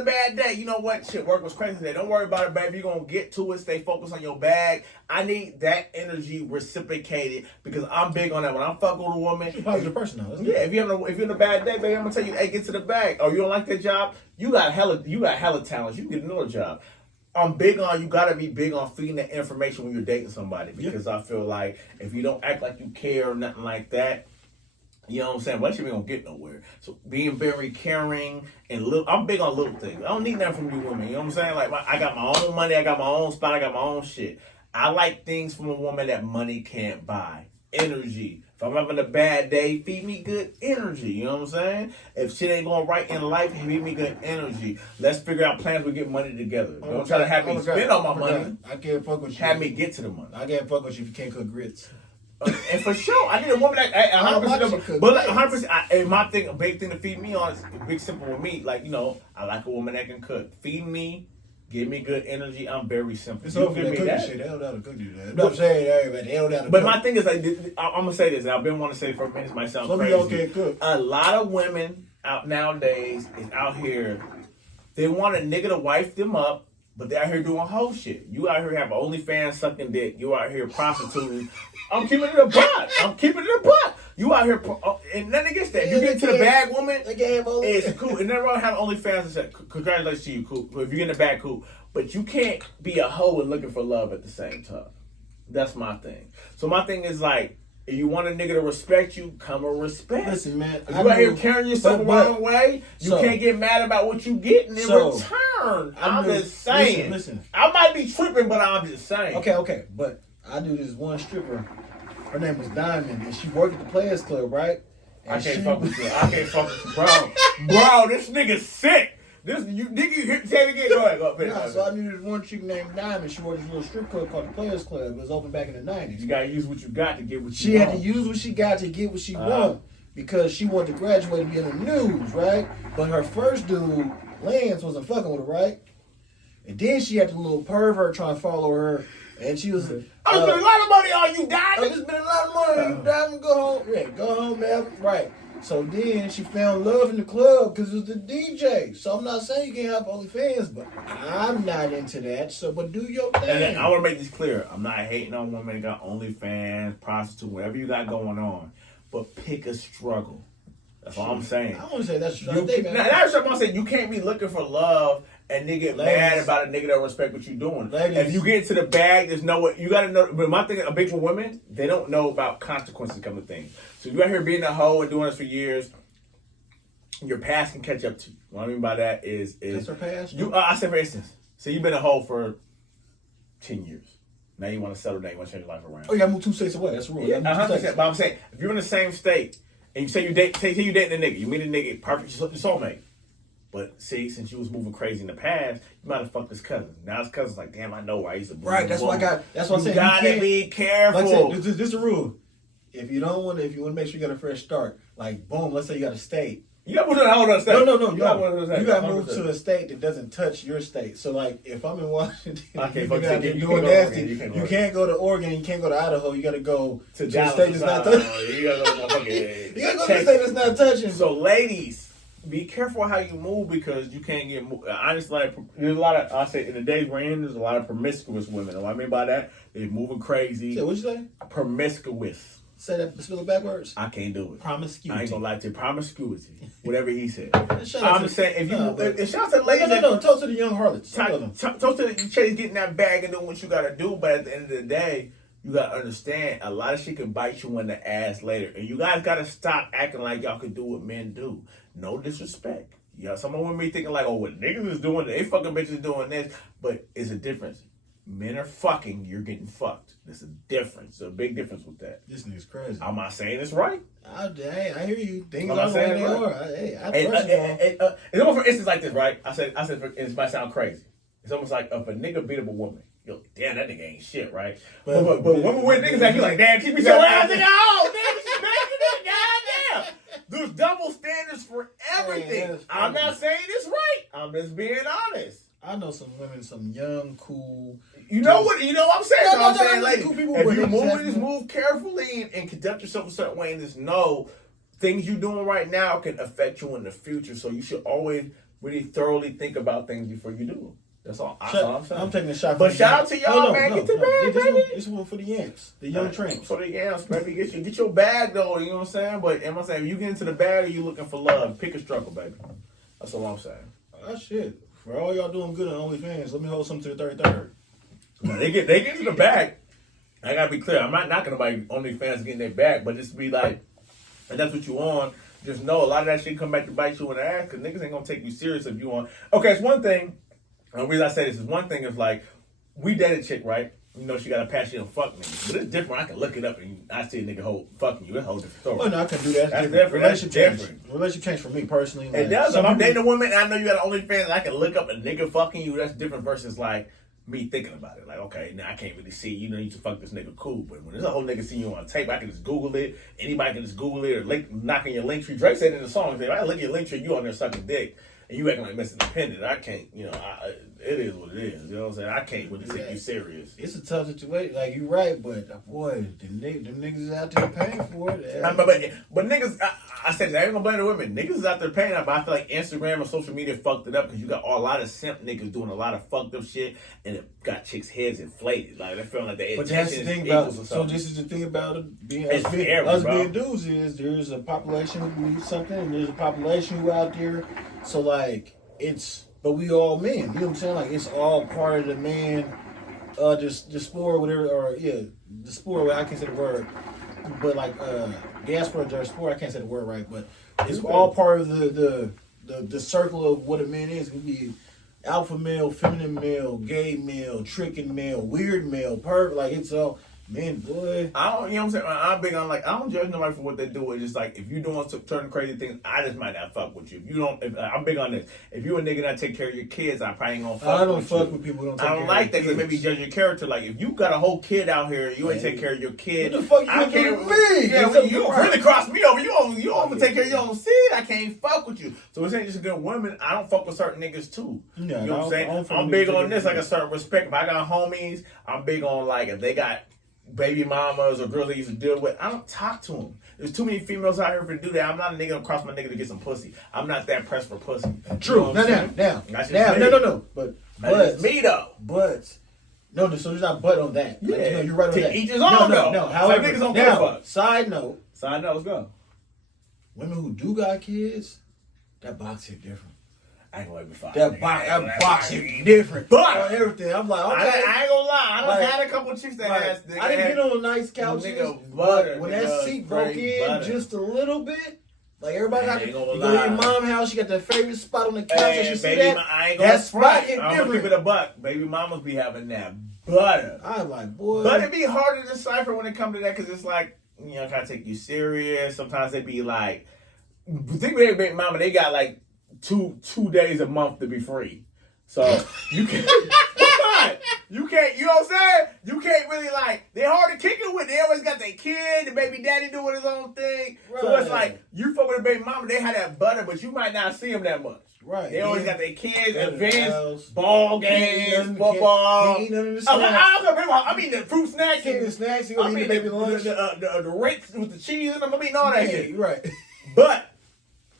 a bad day, you know what? Shit, work was crazy today. Don't worry about it, baby. You're gonna get to it. Stay focused on your bag. I need that energy reciprocated because I'm big on that. When I'm fucking with a woman, you're a positive person now. Yeah, if you're in a bad day, baby, I'm gonna tell you, hey, get to the bag. Oh, you don't like that job? You got hella talents. You can get another job. I'm big on, you gotta be big on feeding that information when you're dating somebody because I feel like if you don't act like you care or nothing like that, you know what I'm saying? Well, you ain't gonna get nowhere. So being very caring and I'm big on little things. I don't need nothing from you women. You know what I'm saying? Like I got my own money, I got my own spot, I got my own shit. I like things from a woman that money can't buy. Energy. If I'm having a bad day, feed me good energy. You know what I'm saying? If shit ain't going right in life, feed me good energy. Let's figure out plans to get money together. Don't try to have me spend all my money. I can't fuck with you. Have me get to the money. I can't fuck with you if you can't cook grits. And for sure, I need a woman that 100%. But 100%. My thing, a big thing to feed me on is big simple with me. Like I like a woman that can cook. Feed me. Give me good energy. I'm very simple. It's over the cooking shit. They don't know how to cook you. I'm not saying everybody. They don't know how to cook. But my thing is, like, I'm going to say this, and I've been wanting to say it for a minute. It might sound crazy. Some of y'all can't cook. A lot of women out nowadays is out here, they want a nigga to wife them up, but they out here doing whole shit. You out here have OnlyFans sucking dick. You out here prostituting. I'm keeping it a buck. You out here, and nothing against that. You get to the bag, woman, it's cool. And never have OnlyFans and say, congratulations to you, cool. If you get in the bag, cool. But you can't be a hoe and looking for love at the same time. That's my thing. So my thing is like, if you want a nigga to respect you, come with respect. Listen, man. If you out here carrying yourself the wrong way, you can't get mad about what you getting in return. I'm just saying. Listen. I might be tripping, but I'm just saying. Okay. But I do this one stripper. Her name was Diamond, and she worked at the Players Club, right? And I can't fuck with you, bro. Bro, this nigga's sick. Nigga, you hit the tape again. Go ahead. So I knew this one chick named Diamond. She worked at this little strip club called the Players Club. It was open back in the 90s. You gotta use what you got to get what you want. She had to use what she got to get what she wanted because she wanted to graduate and be in the news, right? But her first dude, Lance, wasn't fucking with her, right? And then she had the little pervert trying to follow her. And she was I spent a lot of money on you, Diamond. I just spent a lot of money on you, Diamond. Go home. Yeah, go home, man. Right. So then she found love in the club because it was the DJ. So I'm not saying you can't have OnlyFans, but I'm not into that. So, but do your thing. And then I want to make this clear. I'm not hating on women that got OnlyFans, prostitute, whatever you got going on. But pick a struggle. That's all I'm saying. I want to say that's true. That's what I'm saying. You can't be looking for love and nigga get mad about a nigga that don't respect what you're doing. If you get into the bag, there's no way. You got to know. But my thing, a big for women, they don't know about consequences come to things. So you out here being a hoe and doing this for years, your past can catch up to you. What I mean by that is that's her past. I said, for instance, say you've been a hoe for 10 years. Now you want to settle down. You want to change your life around. Oh, you got to move 2 states away. That's the rule. Yeah, 100%. But I'm saying, if you're in the same state and you say you dating a nigga, you meet a nigga, perfect, your soulmate. But see, since you was moving crazy in the past, you might have fucked his cousin. Now his cousin's like, damn, I know where I used to. Right. That's why I got. That's what I'm saying. You gotta be careful. Like I said, this is the rule. If you want to make sure you got a fresh start, like boom, let's say you got a state. You got to move to a whole other state. No. You got to move to a state that doesn't touch your state. So like, if I'm in Washington, you can't go to Oregon, you can't go to Idaho. You got to go to the state that's not touching. You got to go to the state that's not touching. So ladies, be careful how you move because you can't get moved. Honestly, like, there's a lot of, I say in the days we're in, there's a lot of promiscuous women. What I mean by that, they're moving crazy. So what you say? Promiscuous. Say that, spell it backwards. I can't do it. Promiscuity. I ain't gonna lie to you. Promiscuity. Whatever he said. I'm saying, if you, shout out to ladies. No. Toast to the young harlots. Toast to the chase getting that bag and doing what you gotta do. But at the end of the day, you gotta understand a lot of shit can bite you in the ass later. And you guys gotta stop acting like y'all can do what men do. No disrespect. Yeah, some of women be thinking like, oh, what niggas is doing, they fucking bitches doing this. But it's a difference. Men are fucking, you're getting fucked. There's a difference. There's a big difference with that. This nigga's crazy. I'm not saying it's right. I hear you. Things are the way they are. It's almost for instance like this, right? I said, it might sound crazy. It's almost like if a nigga beat up a woman, you're like, damn, that nigga ain't shit, right? But women with niggas like you like, damn, keep me so ass, nigga. Oh, damn, she's banging it, goddamn. There's double standards for everything. I'm not saying it's right. I'm just being honest. I know some women, some young, cool. You know what I'm saying? I'm saying, like, cool if you move, just move carefully and conduct yourself a certain way, and just know things you're doing right now can affect you in the future. So you should always really thoroughly think about things before you do them. That's all I'm saying. I'm taking a shot. But shout out to y'all, man. Get the bag, baby. This one for the Yanks, the young tramps. For the Yanks, baby. Get your bag though. You know what I'm saying? But am I saying if you get into the bag or you looking for love, pick a struggle, baby. That's all I'm saying. Oh shit. For all y'all doing good on OnlyFans, let me hold something to the 33rd. They get to the bag. I gotta be clear. I'm not knocking nobody OnlyFans getting their bag, but just be like, and that's what you on. Just know a lot of that shit come back to bite you in the ass because niggas ain't gonna take you serious if you on. Okay, it's one thing. And the reason I say this is one thing is like, we dated a chick, right? You know she got a passion of fuck niggas. But it's different. I can look it up and I see a nigga fucking you. That's a whole different story. Oh, no, I can do that. That's different. Relationship change for me personally. It does. If I'm dating a woman and I know you got an OnlyFans and I can look up a nigga fucking you, that's different versus like me thinking about it. Like, okay, now I can't really see, you know, you should fuck this nigga cool. But when there's a whole nigga seeing you on tape, I can just Google it. Anybody can just Google it or knocking your link tree. Drake said in the song, if I look at your link tree, you on there sucking dick. And you acting like Mr. Independent. I can't, you know, it is what it is. You know what I'm saying? I can't really take you serious. It's a tough situation. Like, you're right, but boy, them niggas is out there paying for it. But niggas, I said, I ain't gonna blame the women. Niggas is out there paying up. But I feel like Instagram and social media fucked it up because you got a lot of simp niggas doing a lot of fucked up shit and it got chicks' heads inflated. Like, they feeling like they But that's the thing about so this is the thing about it being us being dudes is there's a population who needs something and there's a population who out there. So like but we all men. You know what I'm saying? Like it's all part of the man, the sport, whatever, or the sport. I can't say the word, but like diaspora or sport. I can't say the word right, but it's all part of the circle of what a man is. It can be alpha male, feminine male, gay male, tricking male, weird male, pervert. Like it's all. Man, boy. I don't, you know what I'm saying? I'm big on, like, I don't judge nobody for what they do. It's just like, if you doing certain crazy things, I just might not fuck with you. If you don't, I'm big on this. If you a nigga that take care of your kids, I probably ain't gonna fuck with you. I don't fuck with people who don't take care of I don't like that because maybe judge your character. Like, if you got a whole kid out here, you ain't take care of your kid. What the fuck you doing with me? Yeah, you really cross me over. You don't take care of your own seed. I can't fuck with you. So it's ain't just good women. I don't fuck with certain niggas too. You know what I'm saying? I'm big on this, like a certain respect. If I got homies, I'm big on, like, if they got baby mamas or girls they used to deal with, I don't talk to them. There's too many females out here for to do that. I'm not a nigga gonna cross my nigga to get some pussy. I'm not that pressed for pussy. True. You know Now. But it's me though. But no, so there's not but on that. Yeah, like, you're right on that. Each his own though. No. However, niggas don't now, side note, let's go. Women who do got kids, that box hit different. I ain't gonna let me find that box hit different. But everything, I'm like, okay. I ain't gonna lie. I done had a couple chicks that has. I didn't get on nice couches, but when that seat broke in just a little bit, like everybody got you go to your mom's house, she got that favorite spot on the couch, and she see that. I ain't gonna that spot hit I'm different. gonna keep it a buck. Baby mamas be having that butter. I'm like, boy. But it be hard to decipher when it comes to that because it's like, you know, kind of take you serious. Sometimes they be like, think baby mama, they got like two days a month to be free. So you can't, you know what I'm saying? You can't really like, they're hard to kick it with. They always got their kid, the baby daddy doing his own thing. Right. So it's like, you fuck with a baby mama, they had that butter, but you might not see them that much. Right. They always got their kids, events, ball games, football. I mean the fruit snacks. The snacks, you gonna eat the baby lunch. The Ritz with the cheese in them, I mean all that shit. Right. But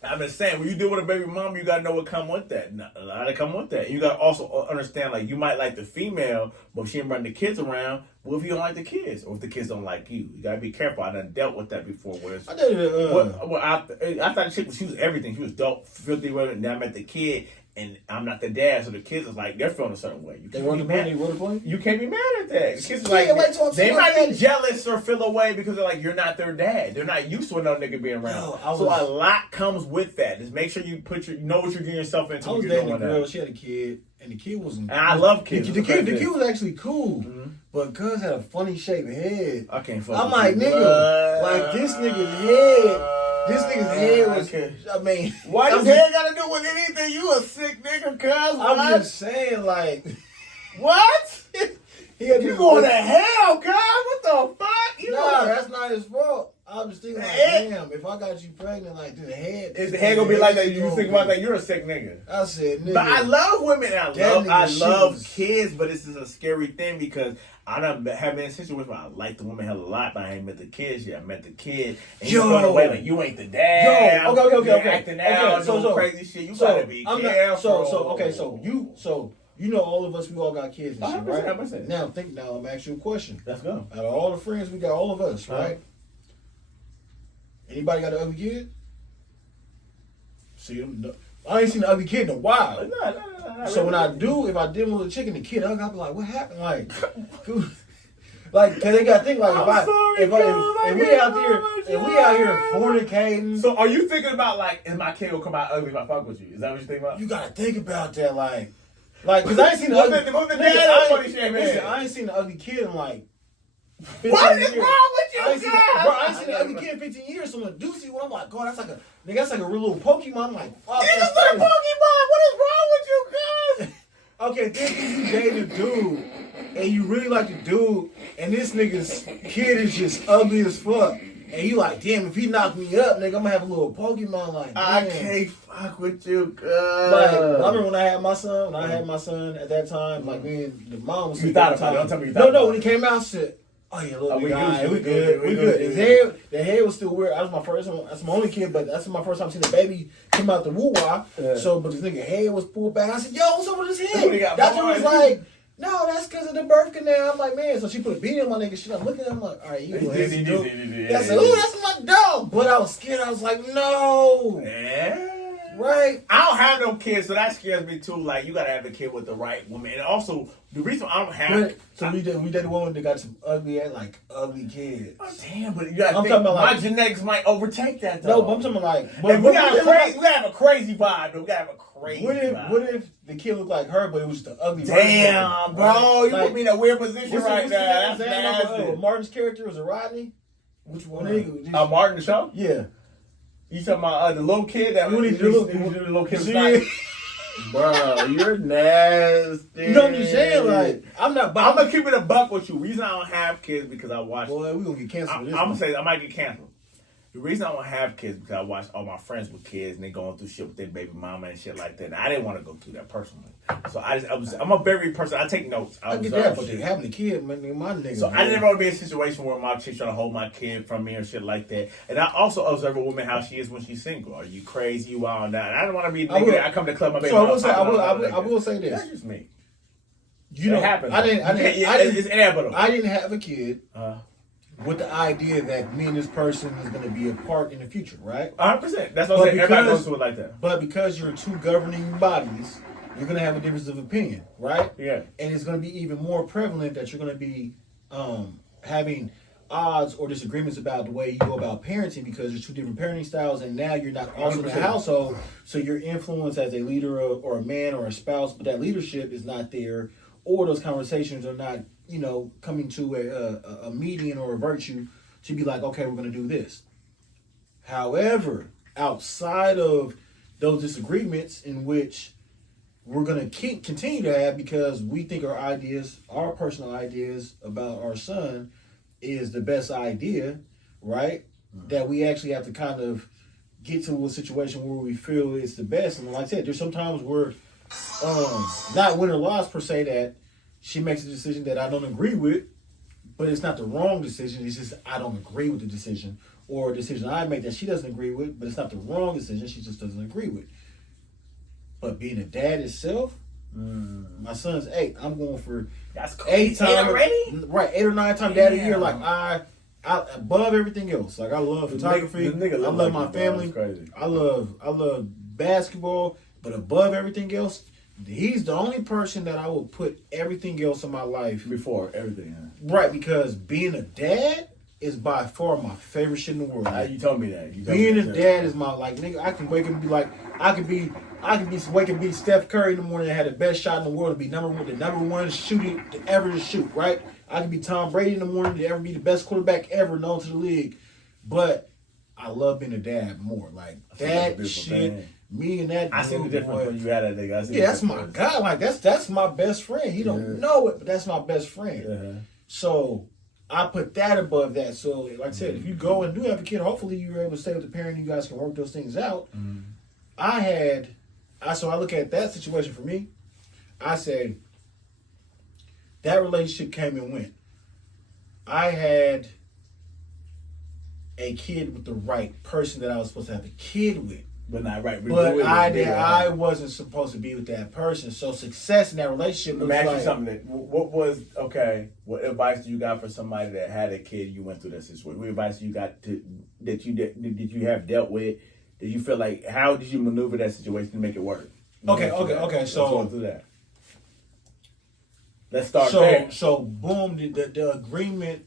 I'm just saying, when you deal with a baby mom, you gotta know what come with that. A lot of come with that. You gotta also understand, like, you might like the female, but if she ain't bring the kids around, what if you don't like the kids? Or if the kids don't like you? You gotta be careful. I done dealt with that before. I thought the chick, she was everything. She was dope, filthy with it, and then I met the kid, and I'm not the dad, so the kids is like, they're feeling a certain way. You can't be mad. You can't be mad at that. The kids is like, they might be jealous or feel away because they're like, you're not their dad. They're not used to another nigga being around. So a lot comes with that. Just make sure you know what you're getting yourself into. I was dating a girl, she had a kid, and the kid wasn't. And I love kids. The kid was actually cool, but cuz had a funny shaped head. I can't fuck I'm like, nigga, like this nigga's head. This nigga's head was, I mean... Why does head got to do with anything? You a sick nigga, cuz. I'm just saying, like... What? You going to hell, cuz? What the fuck? Nah, that's not his fault. I'm just thinking, like, damn, if I got you pregnant, like, the head... Is the head going to be like that? You think about that? You're a sick nigga. I said, nigga. But I love women. I love kids, but this is a scary thing because... I done have been in situations where I like the woman hell a lot, but I ain't met the kids yet. I met the kid, and you going away like you ain't the dad. Okay. Acting out, doing crazy shit. You gotta be careful. So you know all of us, we all got kids and shit, right? 100%. Now I'm gonna ask you a question. Let's go. Out of all the friends we got, all of us, right? Anybody got an ugly kid? See them? I ain't seen an ugly kid in a while. No. So when I do, if I did with a chick and the kid ugly, I'll be like, what happened? Like, cause they gotta think like if we out here fornicating. So are you thinking about like, is my kid gonna come out ugly if I fuck with you? Is that what you think about? You gotta think about that, like, cause I ain't seen the ugly. I ain't seen the ugly kid in like. What is wrong with you, I ain't seen the ugly kid in 15 years. So when I do see one, I'm like, God, that's like a real little Pokemon. I'm like, fuck. It's a Pokemon. What is wrong with you, cuz? Okay, then you date a dude and you really like the dude, and this nigga's kid is just ugly as fuck. And you like, damn, if he knock me up, nigga, I'm gonna have a little Pokemon like, damn. I can't fuck with you, cuz. Like, I remember when I had my son, at that time, like, me and the mom was... You thought about it. Don't tell me you thought about it. No, when he came out, I said, oh yeah, look, we good. The head was still weird. That was my first one. That's my only kid, but that's my first time seeing the baby come out the woo-wah. Yeah. So, but this nigga head was pulled back. I said, yo, what's up with his head? That's what was like, no, that's because of the birth canal. I'm like, man. So she put a beat on my nigga shit. I'm looking at him like, all right, you go ahead. I said, ooh, that's my dog. But I was scared. I was like, no. Yeah. Right. I don't have no kids, so that scares me too. Like, you gotta have a kid with the right woman. And also, the reason I don't have... we dated a woman that got some ugly kids. Oh, damn, but you gotta think, my genetics might overtake that, though. No, but I'm talking like... we gotta have a crazy vibe, though. We gotta have a crazy vibe. What if the kid looked like her, but it was the ugly Damn, bro. You put me in a weird position right now. That's nasty. Martin's character was a Rodney? Which one? Martin the show? Yeah. You talking about the little kid that you need the little kid? Bro, you're nasty. You know what I'm saying? Like, I'm gonna keep it a buck with you. The reason I don't have kids because I watch. Boy, we gonna get canceled. I'm gonna say I might get canceled. The reason I don't have kids because I watch all my friends with kids and they going through shit with their baby mama and shit like that. And I didn't want to go through that personally. So I'm a very person. I take notes. I get that, but having a kid, my nigga. So I didn't want to be in a situation where my chick's trying to hold my kid from me or shit like that. And I also observe a woman how she is when she's single. Are you crazy? You wild now? And I don't want to be. I come to club my baby. So I will say this. That's just me. You know, happens. It's inevitable. I didn't have a kid with the idea that me and this person is going to be apart in the future, right? 100%. That's what I'm saying. Everybody goes to it like that. But because you're two governing bodies, you're going to have a difference of opinion, right? Yeah. And it's going to be even more prevalent that you're going to be having odds or disagreements about the way you go about parenting because there's two different parenting styles, and now you're not also in the household, so you're influenced as a leader or a man or a spouse, but that leadership is not there, or those conversations are not, coming to a median or a virtue to be like, okay, we're going to do this. However, outside of those disagreements in which we're going to continue to have because we think our personal ideas about our son is the best idea, right? Mm-hmm. That we actually have to kind of get to a situation where we feel it's the best. And like I said, there's sometimes where not win or loss per se that she makes a decision that I don't agree with, but it's not the wrong decision. It's just I don't agree with the decision, or a decision I make that she doesn't agree with, but it's not the wrong decision. She just doesn't agree with. But being a dad itself, my son's 8. I'm going for that's cool. 8 times already. Right, 8 or 9 times dad a year. Like I above everything else. Like I love photography. I love my family. I love basketball, but above everything else, he's the only person that I will put everything else in my life before everything. Right, because being a dad is by far my favorite shit in the world. You told me that. Being a dad is my nigga. I can wake up and be like, I could be wake and be Steph Curry in the morning and have the best shot in the world and be the number one shooting to ever shoot. Right, I could be Tom Brady in the morning to ever be the best quarterback ever known to the league. But I love being a dad more. Like that shit. Man. Me and that. I see the difference when you had that nigga. That's my guy. Like that's my best friend. He don't know it, but that's my best friend. Uh-huh. So I put that above that. So like I said, if you go and do have a kid, hopefully you're able to stay with the parent. You guys can work those things out. So I look at that situation for me. I say that relationship came and went. I had a kid with the right person that I was supposed to have a kid with. But not right. But I wasn't supposed to be with that person. So success in that relationship was Let me ask you something. What advice do you got for somebody that had a kid you went through that situation? What advice you got that you have dealt with? Did you feel like, how did you maneuver that situation to make it work? Okay. So going through that. Let's start there. So boom, the agreement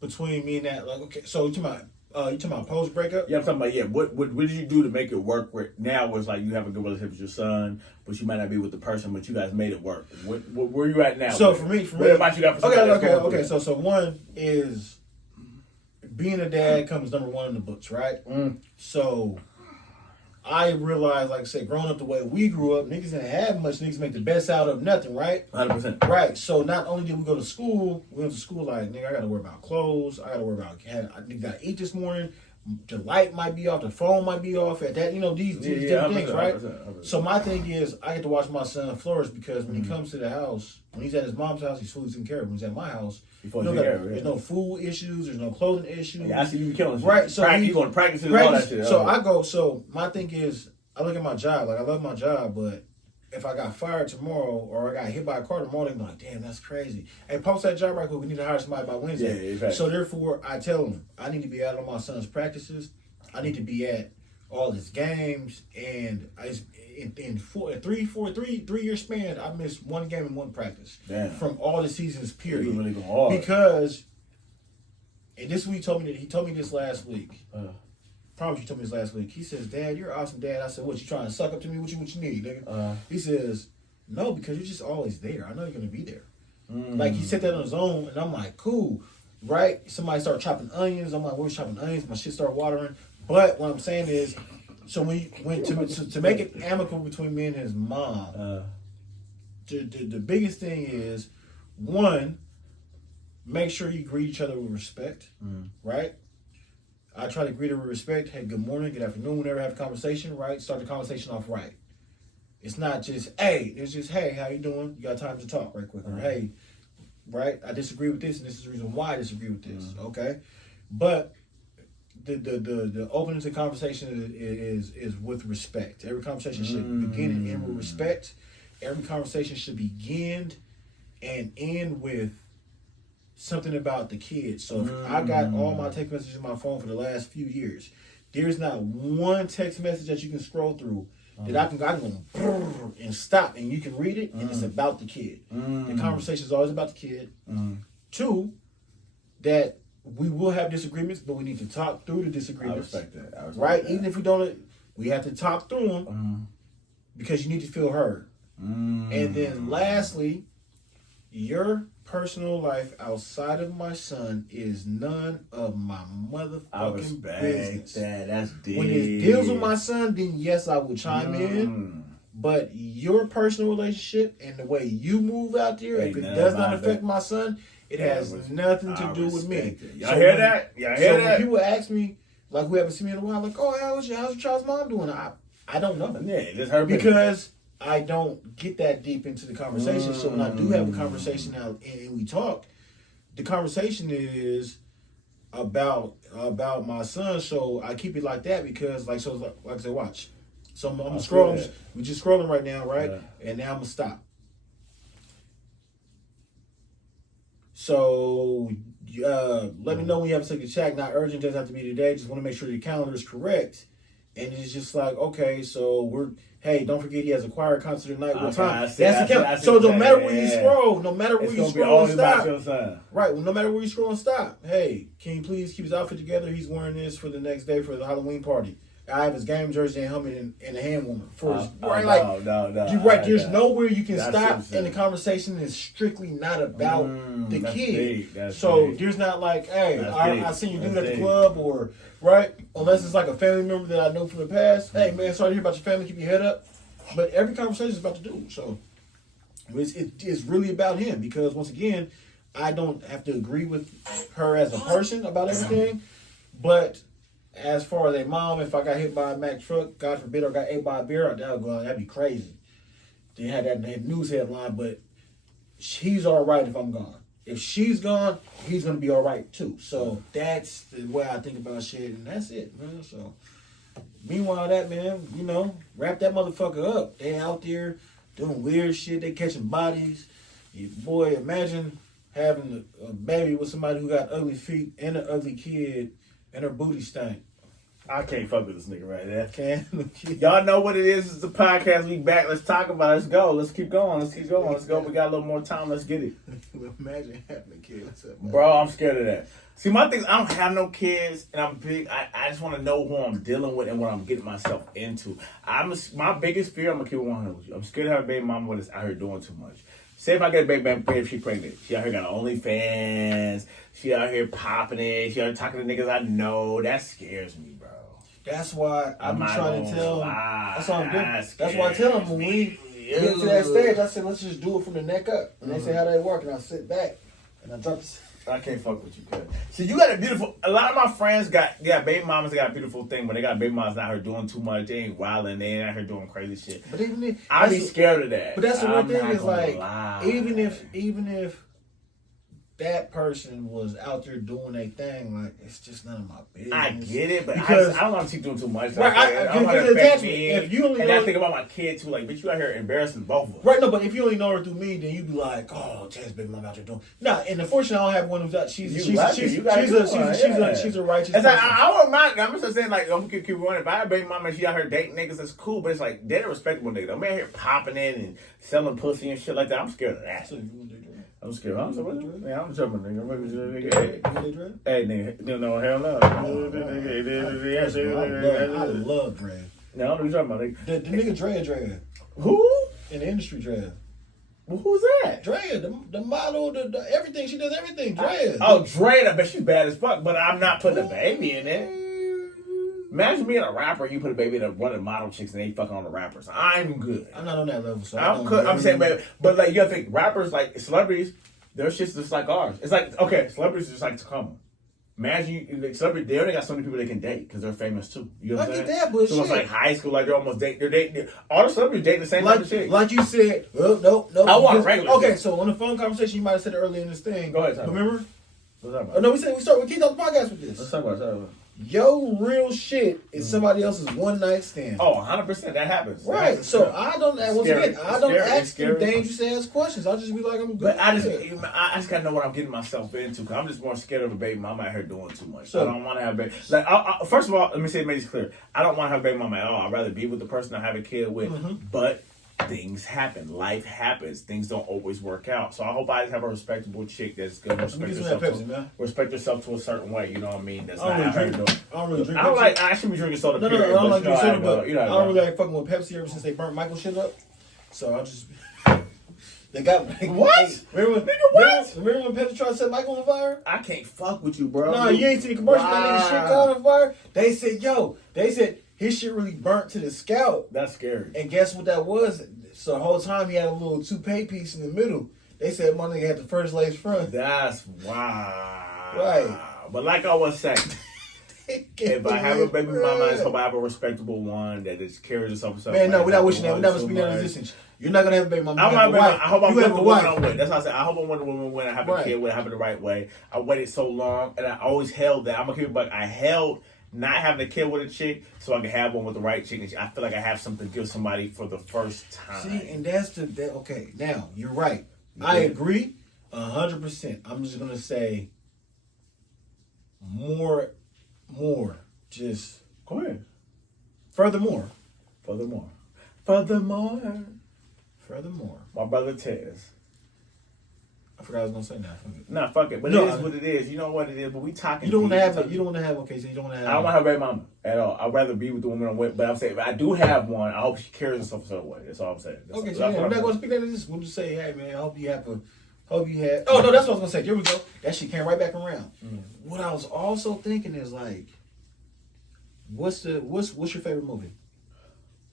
between me and that, so you talking about post breakup? Yeah, I'm talking about What did you do to make it work? Where now it's like you have a good relationship with your son, but you might not be with the person, but you guys made it work. Where you at now? So for me, what advice you got for somebody? Okay. So one is being a dad comes number one in the books, right? So I realized, like I said, growing up the way we grew up, niggas didn't have much. Niggas make the best out of nothing, right? 100%. Right. So not only did we go to school, we went to school like, nigga, I got to worry about clothes. I got to worry about, I got to eat this morning. The light might be off. The phone might be off. At that, these different things, right? 100%. So my thing is, I get to watch my son flourish because when he comes to the house, when he's at his mom's house, he's fully taken care of. When he's at my house, there's no food issues. There's no clothing issues. Yeah, I see you killing shit. Right. So you going to practice and all that shit. So my thing is, I look at my job. Like, I love my job, but if I got fired tomorrow or I got hit by a car tomorrow, they're like, damn, that's crazy. Hey, post that job right quick. We need to hire somebody by Wednesday. Yeah, exactly. So therefore, I tell them, I need to be out on my son's practices. I need to be at all his games. And in 3-year span, I missed one game and one practice. Damn. From all the seasons, period. You really go hard. Because, and this is what he told me this last week. Promise you told me this last week. He says, Dad, you're awesome, Dad. I said, what, you trying to suck up to me? What you need, nigga? He says, no, because you're just always there. I know you're going to be there. Like, he said that on his own, and I'm like, cool, right? Somebody started chopping onions. I'm like, we're chopping onions. My shit started watering. But what I'm saying is, so when we went to make it amicable between me and his mom, the biggest thing is, one, make sure you greet each other with respect, right? I try to greet her with respect. Hey, good morning, good afternoon, whenever I have a conversation, right? Start the conversation off right. It's not just, hey, it's just, hey, how you doing? You got time to talk right quick. Or, hey, right? I disagree with this, and this is the reason why I disagree with this. Okay? But the opening to conversation is with respect. Every conversation should begin and end with respect. Every conversation should begin and end with something about the kids. So if I got all my text messages in my phone for the last few years, there's not one text message that you can scroll through that I can go and stop and you can read it and it's about the kid. The conversation is always about the kid. Two, that we will have disagreements, but we need to talk through the disagreements. I respect that. Right? Even if we don't, we have to talk through them because you need to feel heard. And then lastly, your personal life outside of my son is none of my motherfucking business. That's deep. When it deals with my son, then yes, I will chime in. But your personal relationship and the way you move out there, if it does not affect my son, it has nothing to do with me. Y'all hear that? Y'all hear that? When people ask me, like we haven't seen me in a while, like, oh, how's your child's mom doing? I don't know. Yeah, just her because I don't get that deep into the conversation. So when I do have a conversation now and we talk, the conversation is about my son. So I keep it like that because like I said, watch. So I'm scrolling. We're just scrolling right now, right? Yeah. And now I'm gonna stop. So let me know when you have a second chat. Not urgent, doesn't have to be today. Just want to make sure your calendar is correct. And it's just like, okay, so hey, don't forget he has a choir concert tonight. What time? That's the count. So no matter where you scroll, no matter where you scroll, stop. Right. Well, no matter where you scroll and stop. Hey, can you please keep his outfit together? He's wearing this for the next day for the Halloween party. I have his game jersey and helmet and a hand warmer for his right. No. You're right. There's nowhere you can stop, and the conversation is strictly not about the kid. So there's not like, hey, I seen you do that at the club, or right, unless it's like a family member that I know from the past. Hey, man, sorry to hear about your family. Keep your head up. But every conversation is about the dude. So it's really about him because once again, I don't have to agree with her as a person about everything, but as far as a mom, if I got hit by a Mack truck, God forbid, or got ate by a bear, that'd be crazy. They had that news headline, but he's all right if I'm gone. If she's gone, he's gonna be all right too. So that's the way I think about shit, and that's it, man. So meanwhile, that man, wrap that motherfucker up. They out there doing weird shit. They catching bodies. Boy, imagine having a baby with somebody who got ugly feet and an ugly kid. And her booty stank. I can't fuck with this nigga right there. Y'all know what it is. It's a podcast. We back. Let's talk about it. Let's go. Let's keep going. Let's go. We got a little more time. Let's get it. Imagine having a kid. What's up, bro, I'm scared of that. See, my thing is I don't have no kids, and I'm big. I just want to know who I'm dealing with and what I'm getting myself into. My biggest fear, I'm going to keep it 100 with you. I'm scared of her baby mama is out here doing too much. Say if I get a baby, if she's pregnant, she out here got OnlyFans, she out here popping it, she out here talking to niggas I know. That scares me, bro. That's why I'm trying to tell him. That's why I'm doing. That's why I tell him when we get to that stage, I said, let's just do it from the neck up. And they say, how they work? And I sit back and I drop this. I can't fuck with you, cuz. See, you got a beautiful. A lot of my friends got baby mamas. They got a beautiful thing, but they got baby mamas out here doing too much. They ain't wilding. They ain't out here doing crazy shit. But even if I be scared of that. But that's the one thing is like, even if that person was out there doing a thing, like it's just none of my business. I get it, but because I don't want to keep doing too much. Right, I don't want to affect me. If you only and I think about my kid too, like, bitch, you out here embarrassing both of us. Right, no, but if you only know her through me, then you be like, oh, Taz baby mom out there doing. Nah, and unfortunately, I don't have one who's out. She's a righteous. It's like I wouldn't mind. I'm just saying, like, I'm keep running. If I have a baby mama and she out here dating niggas, that's cool. But it's like they're respectable niggas. I'm out here popping in and selling pussy and shit like that. I'm scared of that. I'm scared. I'm jumping, nigga. Hey, nigga. No, hell no. I love Dre. No, I don't know what you're talking about. The nigga Dre. Who? In the industry, Dre. Well, who's that? Dre, the model, the everything. She does everything. Dre. Dre. I bet she's bad as fuck, but I'm not putting a baby in it. Imagine being a rapper, you put a baby in one of the model chicks and they fucking on the rappers. I'm good. I'm not on that level, so I'm saying, but like you gotta think, rappers like celebrities, their shit's just like ours. It's like celebrities are just like Tacoma. Imagine celebrity. They only got so many people they can date because they're famous too. You know what I'm saying? That, but so it's like high school, like they're almost dating. They're dating. All the celebrities date the same like, type of shit. Like you said, no. I want regular. Okay, so on the phone conversation, you might have said it earlier in this thing. Go ahead. Remember? What's up? Oh, no, we kicked off the podcast with this. Let's talk about it. Yo, real shit is somebody else's one night stand. Oh, 100%. That happens. Right. So I don't. Once again, I don't ask them dangerous ass questions. I'll just be like, I'm good. But I just gotta know what I'm getting myself into. Cause I'm just more scared of a baby mama out here doing too much. So I don't want to have a baby. Like, first of all, let me make this clear. I don't want to have a baby mama at all. I'd rather be with the person I have a kid with. But things happen. Life happens. Things don't always work out. So I hope I just have a respectable chick that's gonna respect herself to a certain way. You know what I mean? That's I don't really drink. I should be drinking soda. No, I don't like drinking soda, but I don't really like fucking with Pepsi ever since they burnt Michael shit up. So I just they got what? Remember when Pepsi tried to set Michael on fire? I can't fuck with you, bro. No, you ain't seen the commercial. That nigga shit caught on fire. They said his shit really burnt to the scalp. That's scary. And guess what that was? So the whole time he had a little toupee piece in the middle. They said my nigga had the first lace front. That's wow. Right. But like I was saying, if I have a baby mama, I hope I have a respectable one that just carries herself. Man, no, we're not wishing that. We're never speaking that existence. You're not gonna have a baby mama. I hope I'm with the woman I'm with. That's what I said. I hope I'm with a woman when I have a kid, when I have it the right way. I waited so long, and I always held that. I'm gonna keep it, but I held not having a kid with a chick so I can have one with the right chick. I feel like I have something to give somebody for the first time. See, and that's okay. Now you're right. I agree 100%. I'm just gonna say more. Just go ahead. Furthermore. My brother Tez. I forgot I was gonna say that. Nah, fuck it. But it is what it is. You know what it is. But we talking. You don't want to have. You don't want to have. Okay, so you don't want to have. I don't want to have a baby mama at all. I'd rather be with the woman I'm with. But I'm saying, if I do have one, I hope she carries herself a certain way. That's all I'm saying. Okay, so we're not going to speak that in this. We'll just say, hey man, I hope you have. Oh no, that's what I was gonna say. Here we go. That shit came right back around. What I was also thinking is like, what's your favorite movie?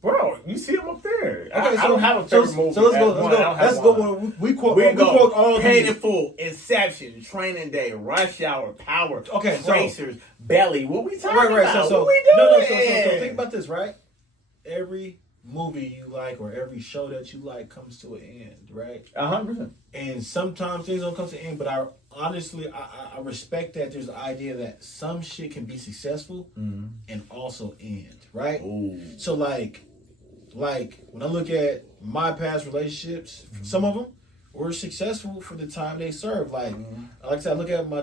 Bro, you see him up there. Okay, I don't have a favorite movie. So let's go. We quote all Paid in Full, Inception, Training Day, Rush Hour, Power, okay, Racers, Belly. What we talking about? So, what we doing? So think about this, right? Every movie you like or every show that you like comes to an end, right? 100%. And sometimes things don't come to an end, but I honestly respect that there's the idea that some shit can be successful and also end, right? Ooh. So like when I look at my past relationships, some of them were successful for the time they served. Like I said, I look at my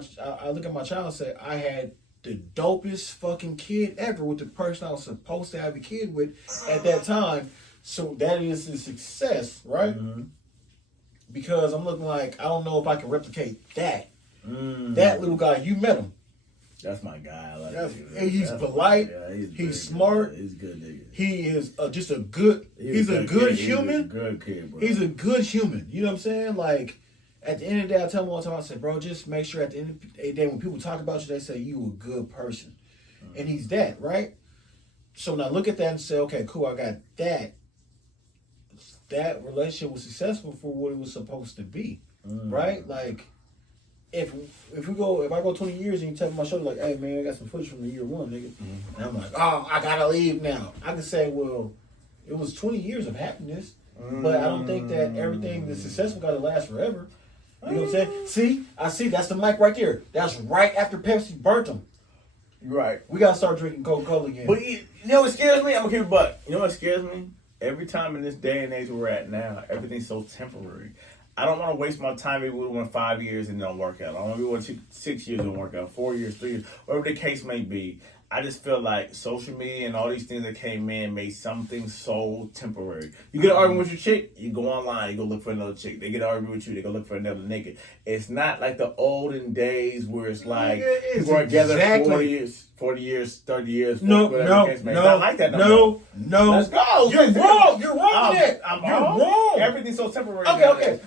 child and say I had the dopest fucking kid ever with the person I was supposed to have a kid with at that time. So that is a success, right? Because I'm looking like I don't know if I can replicate that. That little guy, you met him. That's my guy. I like he's polite. He's smart. He's good nigga. He is just a good. He's a good human. He's a good kid, bro. He's a good human. You know what I'm saying? Like at the end of the day, I tell him all the time. I say, bro, just make sure at the end of the day when people talk about you, they say you a good person, and he's that, right? So when I look at that and say, okay, cool, I got that. That relationship was successful for what it was supposed to be, right? Like. If I go 20 years and you tap my shoulder like, hey man, I got some footage from the year one, nigga, and I'm like, oh, I gotta leave now. I can say, well, it was 20 years of happiness, but I don't think that everything that's successful gotta last forever. You know what I'm saying? I see. That's the mic right there. That's right after Pepsi burnt them. You're right. We gotta start drinking Coca-Cola again. But you know what scares me? I'm gonna keep it buck. You know what scares me? Every time in this day and age we're at now, everything's so temporary. I don't want to waste my time maybe with one 5 years and it don't work out. I don't want to be one 6 years and don't work out, 4 years, 3 years, whatever the case may be. I just feel like social media and all these things that came in made something so temporary. You get an argument with your chick, you go online, you go look for another chick. They get an argument with you, they go look for another nigga. It's not like the olden days where it's like people are together 40 years, 30 years. No. It's not like that no. Let's go. You're wrong. You're wrong with it. You're wrong. Everything's so temporary. Okay.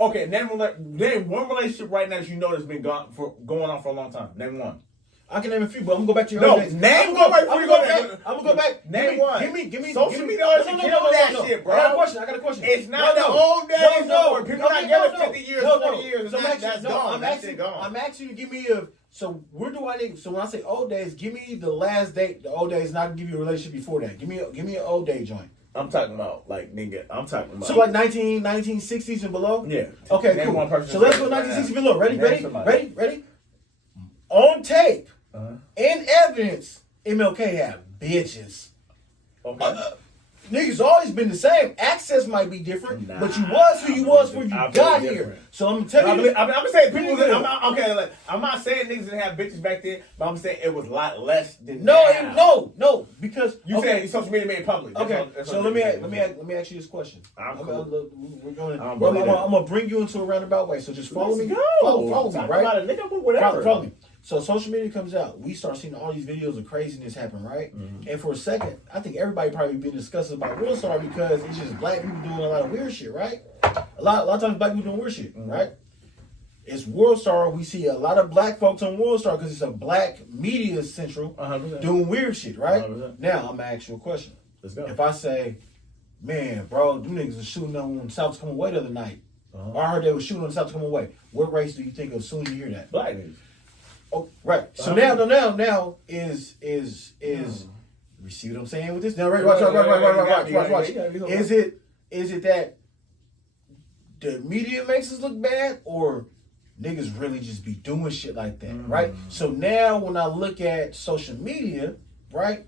Okay. Name one relationship right now that you know that's been going on for a long time. Name one. I can name a few, but I'm gonna go back to your No, old days. name I'm one. gonna go back. I'm gonna go back. Name one. Give me. Social media always kill that shit, bro. I got a question. It's not the old days no more. People not getting 50 years, 40 years. That's gone. That shit gone. I'm asking you to give me a. So where do I need? So when I say old days, give me the last date. The old days, not give you a relationship before that. Give me an old day joint. I'm talking about like nigga. I'm talking about so like 1960s and below. Yeah. Okay. Name Cool. one person. So let's go 1960s below. Ready? On tape and evidence, MLK had bitches. Okay. Niggas always been the same. Access might be different, but you was who you was when you got here. So I'm telling you. I'm saying people. I'm not saying niggas didn't have bitches back then, but I'm saying it was a lot less than no, because you said social media made it public. Okay, so let me ask you this question. I'm gonna bring you into a roundabout way. So just follow me. Follow me, right? About a nigga, whatever. Follow me. So social media comes out, we start seeing all these videos of craziness happen, right? Mm-hmm. And for a second, I think everybody probably been discussing about World Star because it's just black people doing a lot of weird shit, right? A lot of times black people doing weird shit, right? It's World Star. We see a lot of black folks on World Star because it's a black media central 100%. doing weird shit, right? 100%. Now I'm gonna ask you a question. Let's go. If I say, man, bro, them niggas was shooting on South Tacoma Way the other night. I heard they was shooting on South Tacoma Way. What race do you think of as soon as you hear that? Black niggas. Oh, right. So now is you see what I'm saying with this? Now, right. Watch. Is it that the media makes us look bad, or niggas really just be doing shit like that, right? So now when I look at social media, right,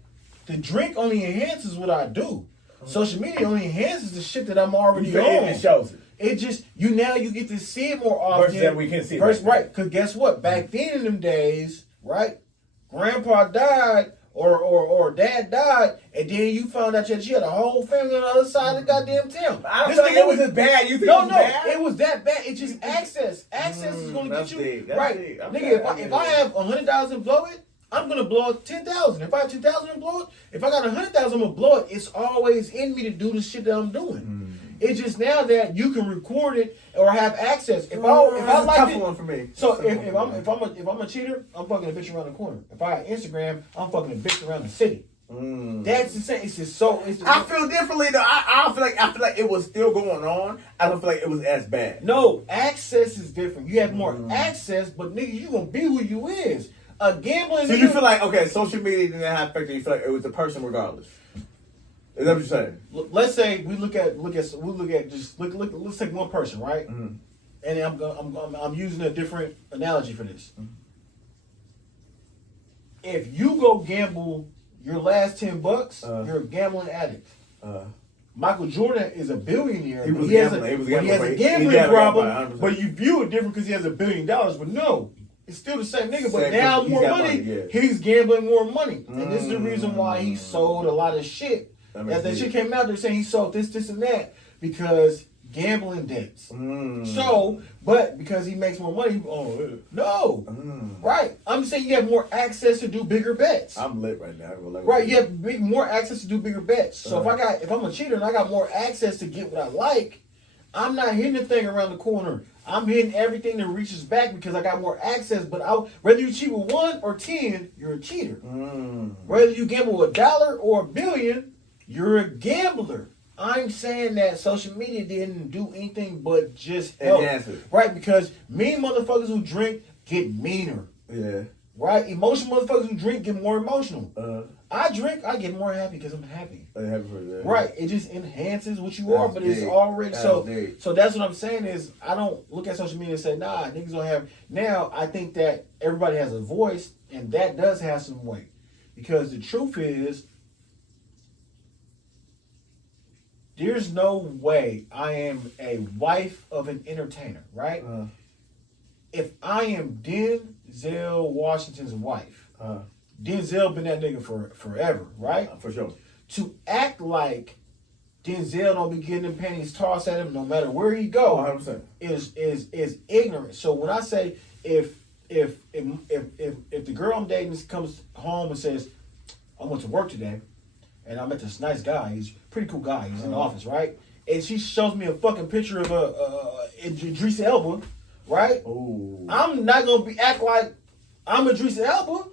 the drink only enhances what I do. Social media only enhances the shit that I'm already on. It shows it. It just you get to see it more often. Versus that we can see. Right? Because guess what? Back then in them days, right? Grandpa died or dad died, and then you found out that you had a whole family on the other side of the goddamn town. I don't think it was as bad. You think it was bad? It was that bad. It's just access. Access is going to get you right, nigga. If I have 100,000 blow it, I'm gonna blow it 10,000. If I have 10,000 and blow it, if I got 100,000, I'm gonna blow it. It's always in me to do the shit that I'm doing. It's just now that you can record it or have access. If I like tough it, one for me. So if I'm a cheater, I'm fucking a bitch around the corner. If I got Instagram, I'm fucking a bitch around the city. That's the same. It's just so. I feel differently though. I feel like it was still going on. I don't feel like it was as bad. No, access is different. You have more access, but nigga, you gonna be who you is. A gambling. So you feel like social media didn't have effect on you. Feel like it was the person regardless. Is that what you're saying? Let's say we look at let's take one person, right? And I'm using a different analogy for this. If you go gamble your last $10, you're a gambling addict. Michael Jordan is a billionaire. He has a gambling problem, but you view it different because he has $1 billion. But no, it's still the same nigga, but now more money. He's gambling more money, and this is the reason why he sold a lot of shit. That shit came out, they're saying he sold this, and that because gambling debts. So, but because he makes more money, right? I'm saying you have more access to do bigger bets. I'm lit right now. Right, you have more access to do bigger bets. So if I'm a cheater and I got more access to get what I like, I'm not hitting the thing around the corner. I'm hitting everything that reaches back because I got more access. But whether you cheat with 1 or 10, you're a cheater. Whether you gamble with $1 or $1 billion, you're a gambler. I'm saying that social media didn't do anything but just help. Right? Because mean motherfuckers who drink get meaner. Yeah. Right? Emotional motherfuckers who drink get more emotional. I drink, I get more happy because I'm happy. Right? It just enhances what you are, but it's already so that's what I'm saying is I don't look at social media and say, nah, niggas don't have. Now I think that everybody has a voice, and that does have some weight. Because the truth is, there's no way I am a wife of an entertainer, right? If I am Denzel Washington's wife, Denzel been that nigga for forever, right? For sure. To act like Denzel don't be getting them panties tossed at him no matter where he go 100%. is ignorant. So when I say if the girl I'm dating comes home and says, I went to work today and I met this nice guy, he's a pretty cool guy, he's in the office, right? And she shows me a fucking picture of Idris Elba, right? Ooh. I'm not gonna act like I'm Idris Elba.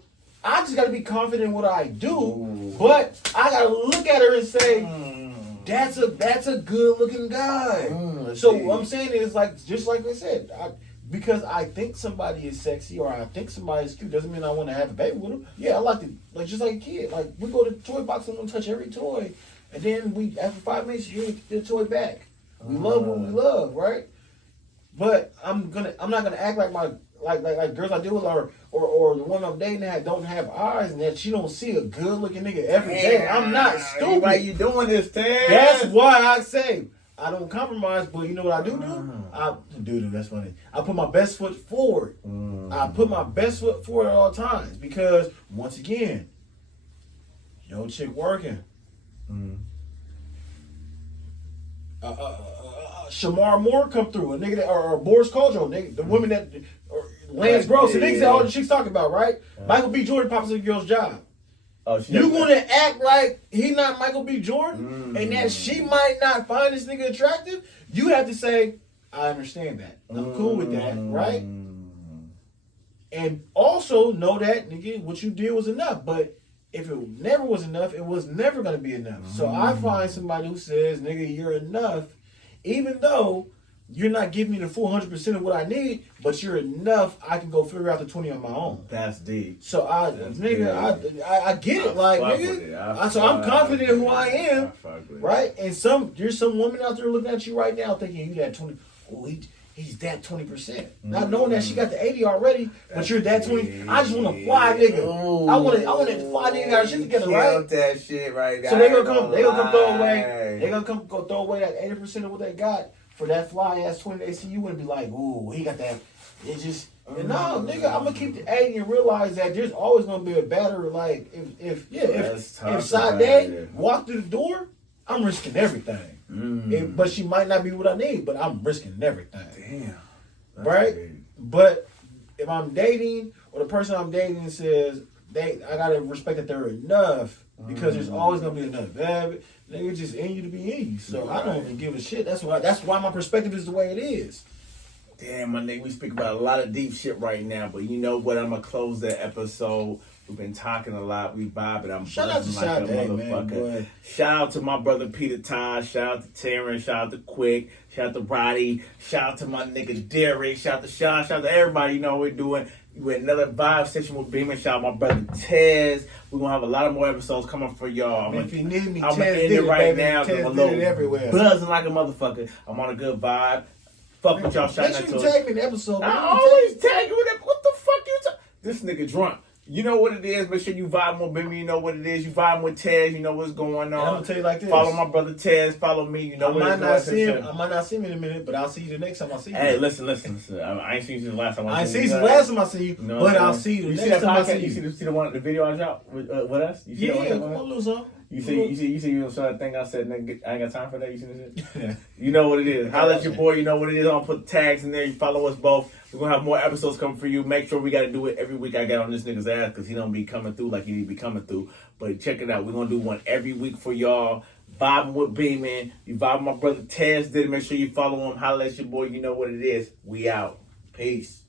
I just got to be confident in what I do. But I got to look at her and say, that's a good looking guy. So what I'm saying is like, just like they said, because I think somebody is sexy or I think somebody is cute doesn't mean I want to have a baby with them. Yeah, I like to, like just like a kid. Like we go to the toy box and we touch every toy, and then we after 5 minutes you give the toy back. We love what we love, right? But I'm not gonna act like my like girls I deal with or the one I'm dating that don't have eyes and that she don't see a good looking nigga every day. I'm not stupid. Why you doing this, Ted? That's why I say I don't compromise, but you know what I do? That's funny. I put my best foot forward. I put my best foot forward at all times because, once again, yo chick working. Shamar Moore come through, a nigga that, or Boris Kodjoe, the women that, or Lance Gross, the niggas that all the chicks talking about, right? Michael B. Jordan pops a girl's job. You gonna act like he not Michael B. Jordan and that she might not find this nigga attractive? You have to say, I understand that. I'm cool with that, right? And also know that, nigga, what you did was enough. But if it never was enough, it was never gonna be enough. So I find somebody who says, nigga, you're enough, even though you're not giving me the full 100% of what I need, but you're enough. I can go figure out the 20 on my own. That's deep. So I get it, like nigga. So I'm confident in who I am, right? And there's some woman out there looking at you right now thinking you that 20. Oh, he's that 20%. Not knowing that she got the 80 already, but you're that 20. I just want to fly nigga. I want to fly nigga got shit together, right? That shit right now. So they gonna come throw away. They gonna go throw away that 80% of what they got for that fly ass 20 ACU and be like, ooh, he got that. It just no, nigga. I'm gonna keep the 80 and realize that there's always gonna be a battery. Like if Sade walked through the door, I'm risking everything. But she might not be what I need, but I'm risking everything. Damn. Right? Crazy. But if I'm dating or the person I'm dating says I gotta respect that they're enough because there's always gonna be enough. Nigga just in you to be in you. So I don't even give a shit. That's why my perspective is the way it is. Damn, my nigga, we speak about a lot of deep shit right now, but you know what? I'm gonna close that episode. We've been talking a lot. We vibing. I'm buzzing like a motherfucker. Man, shout out to my brother Peter Todd. Shout out to Terrence. Shout out to Quick. Shout out to Roddy. Shout out to my nigga Derek. Shout out to Sean. Shout out to everybody. You know what we're doing. We're another vibe session with Beeman. Shout out my brother Tez. We're gonna have a lot of more episodes coming for y'all. If you need me, I'm gonna end it right now. Tez did it everywhere. Buzzing like a motherfucker. I'm on a good vibe. Fuck with y'all. Shout out to make sure you tag me in the episode. I always tag you in it. What the fuck you talking? This nigga drunk. You know what it is. Make sure you vibe with Bimmy. You know what it is. You vibe with Tez. You know what's going on. And I'm gonna tell you like this. Follow my brother Tez. Follow me. You know what I might not see him in a minute, but I'll see you the next time I see you. Hey, listen. I ain't seen you since the last time I seen you the last time I see you, but I'll see you the next time I see you. You see the video I dropped with us? You see come on, Luzo. You see saw that thing I said, nigga, I ain't got time for that. You see this shit? Yeah. You know what it is. Holla at your boy. You know what it is. I'm gonna put tags in there. You follow us both. We're gonna have more episodes coming for you. Make sure we gotta do it every week. I got on this nigga's ass because he don't be coming through like he need to be coming through. But check it out. We're gonna do one every week for y'all. Vibing with Beeman. You vibe with my brother Tez did. Make sure you follow him. Holla at your boy. You know what it is. We out. Peace.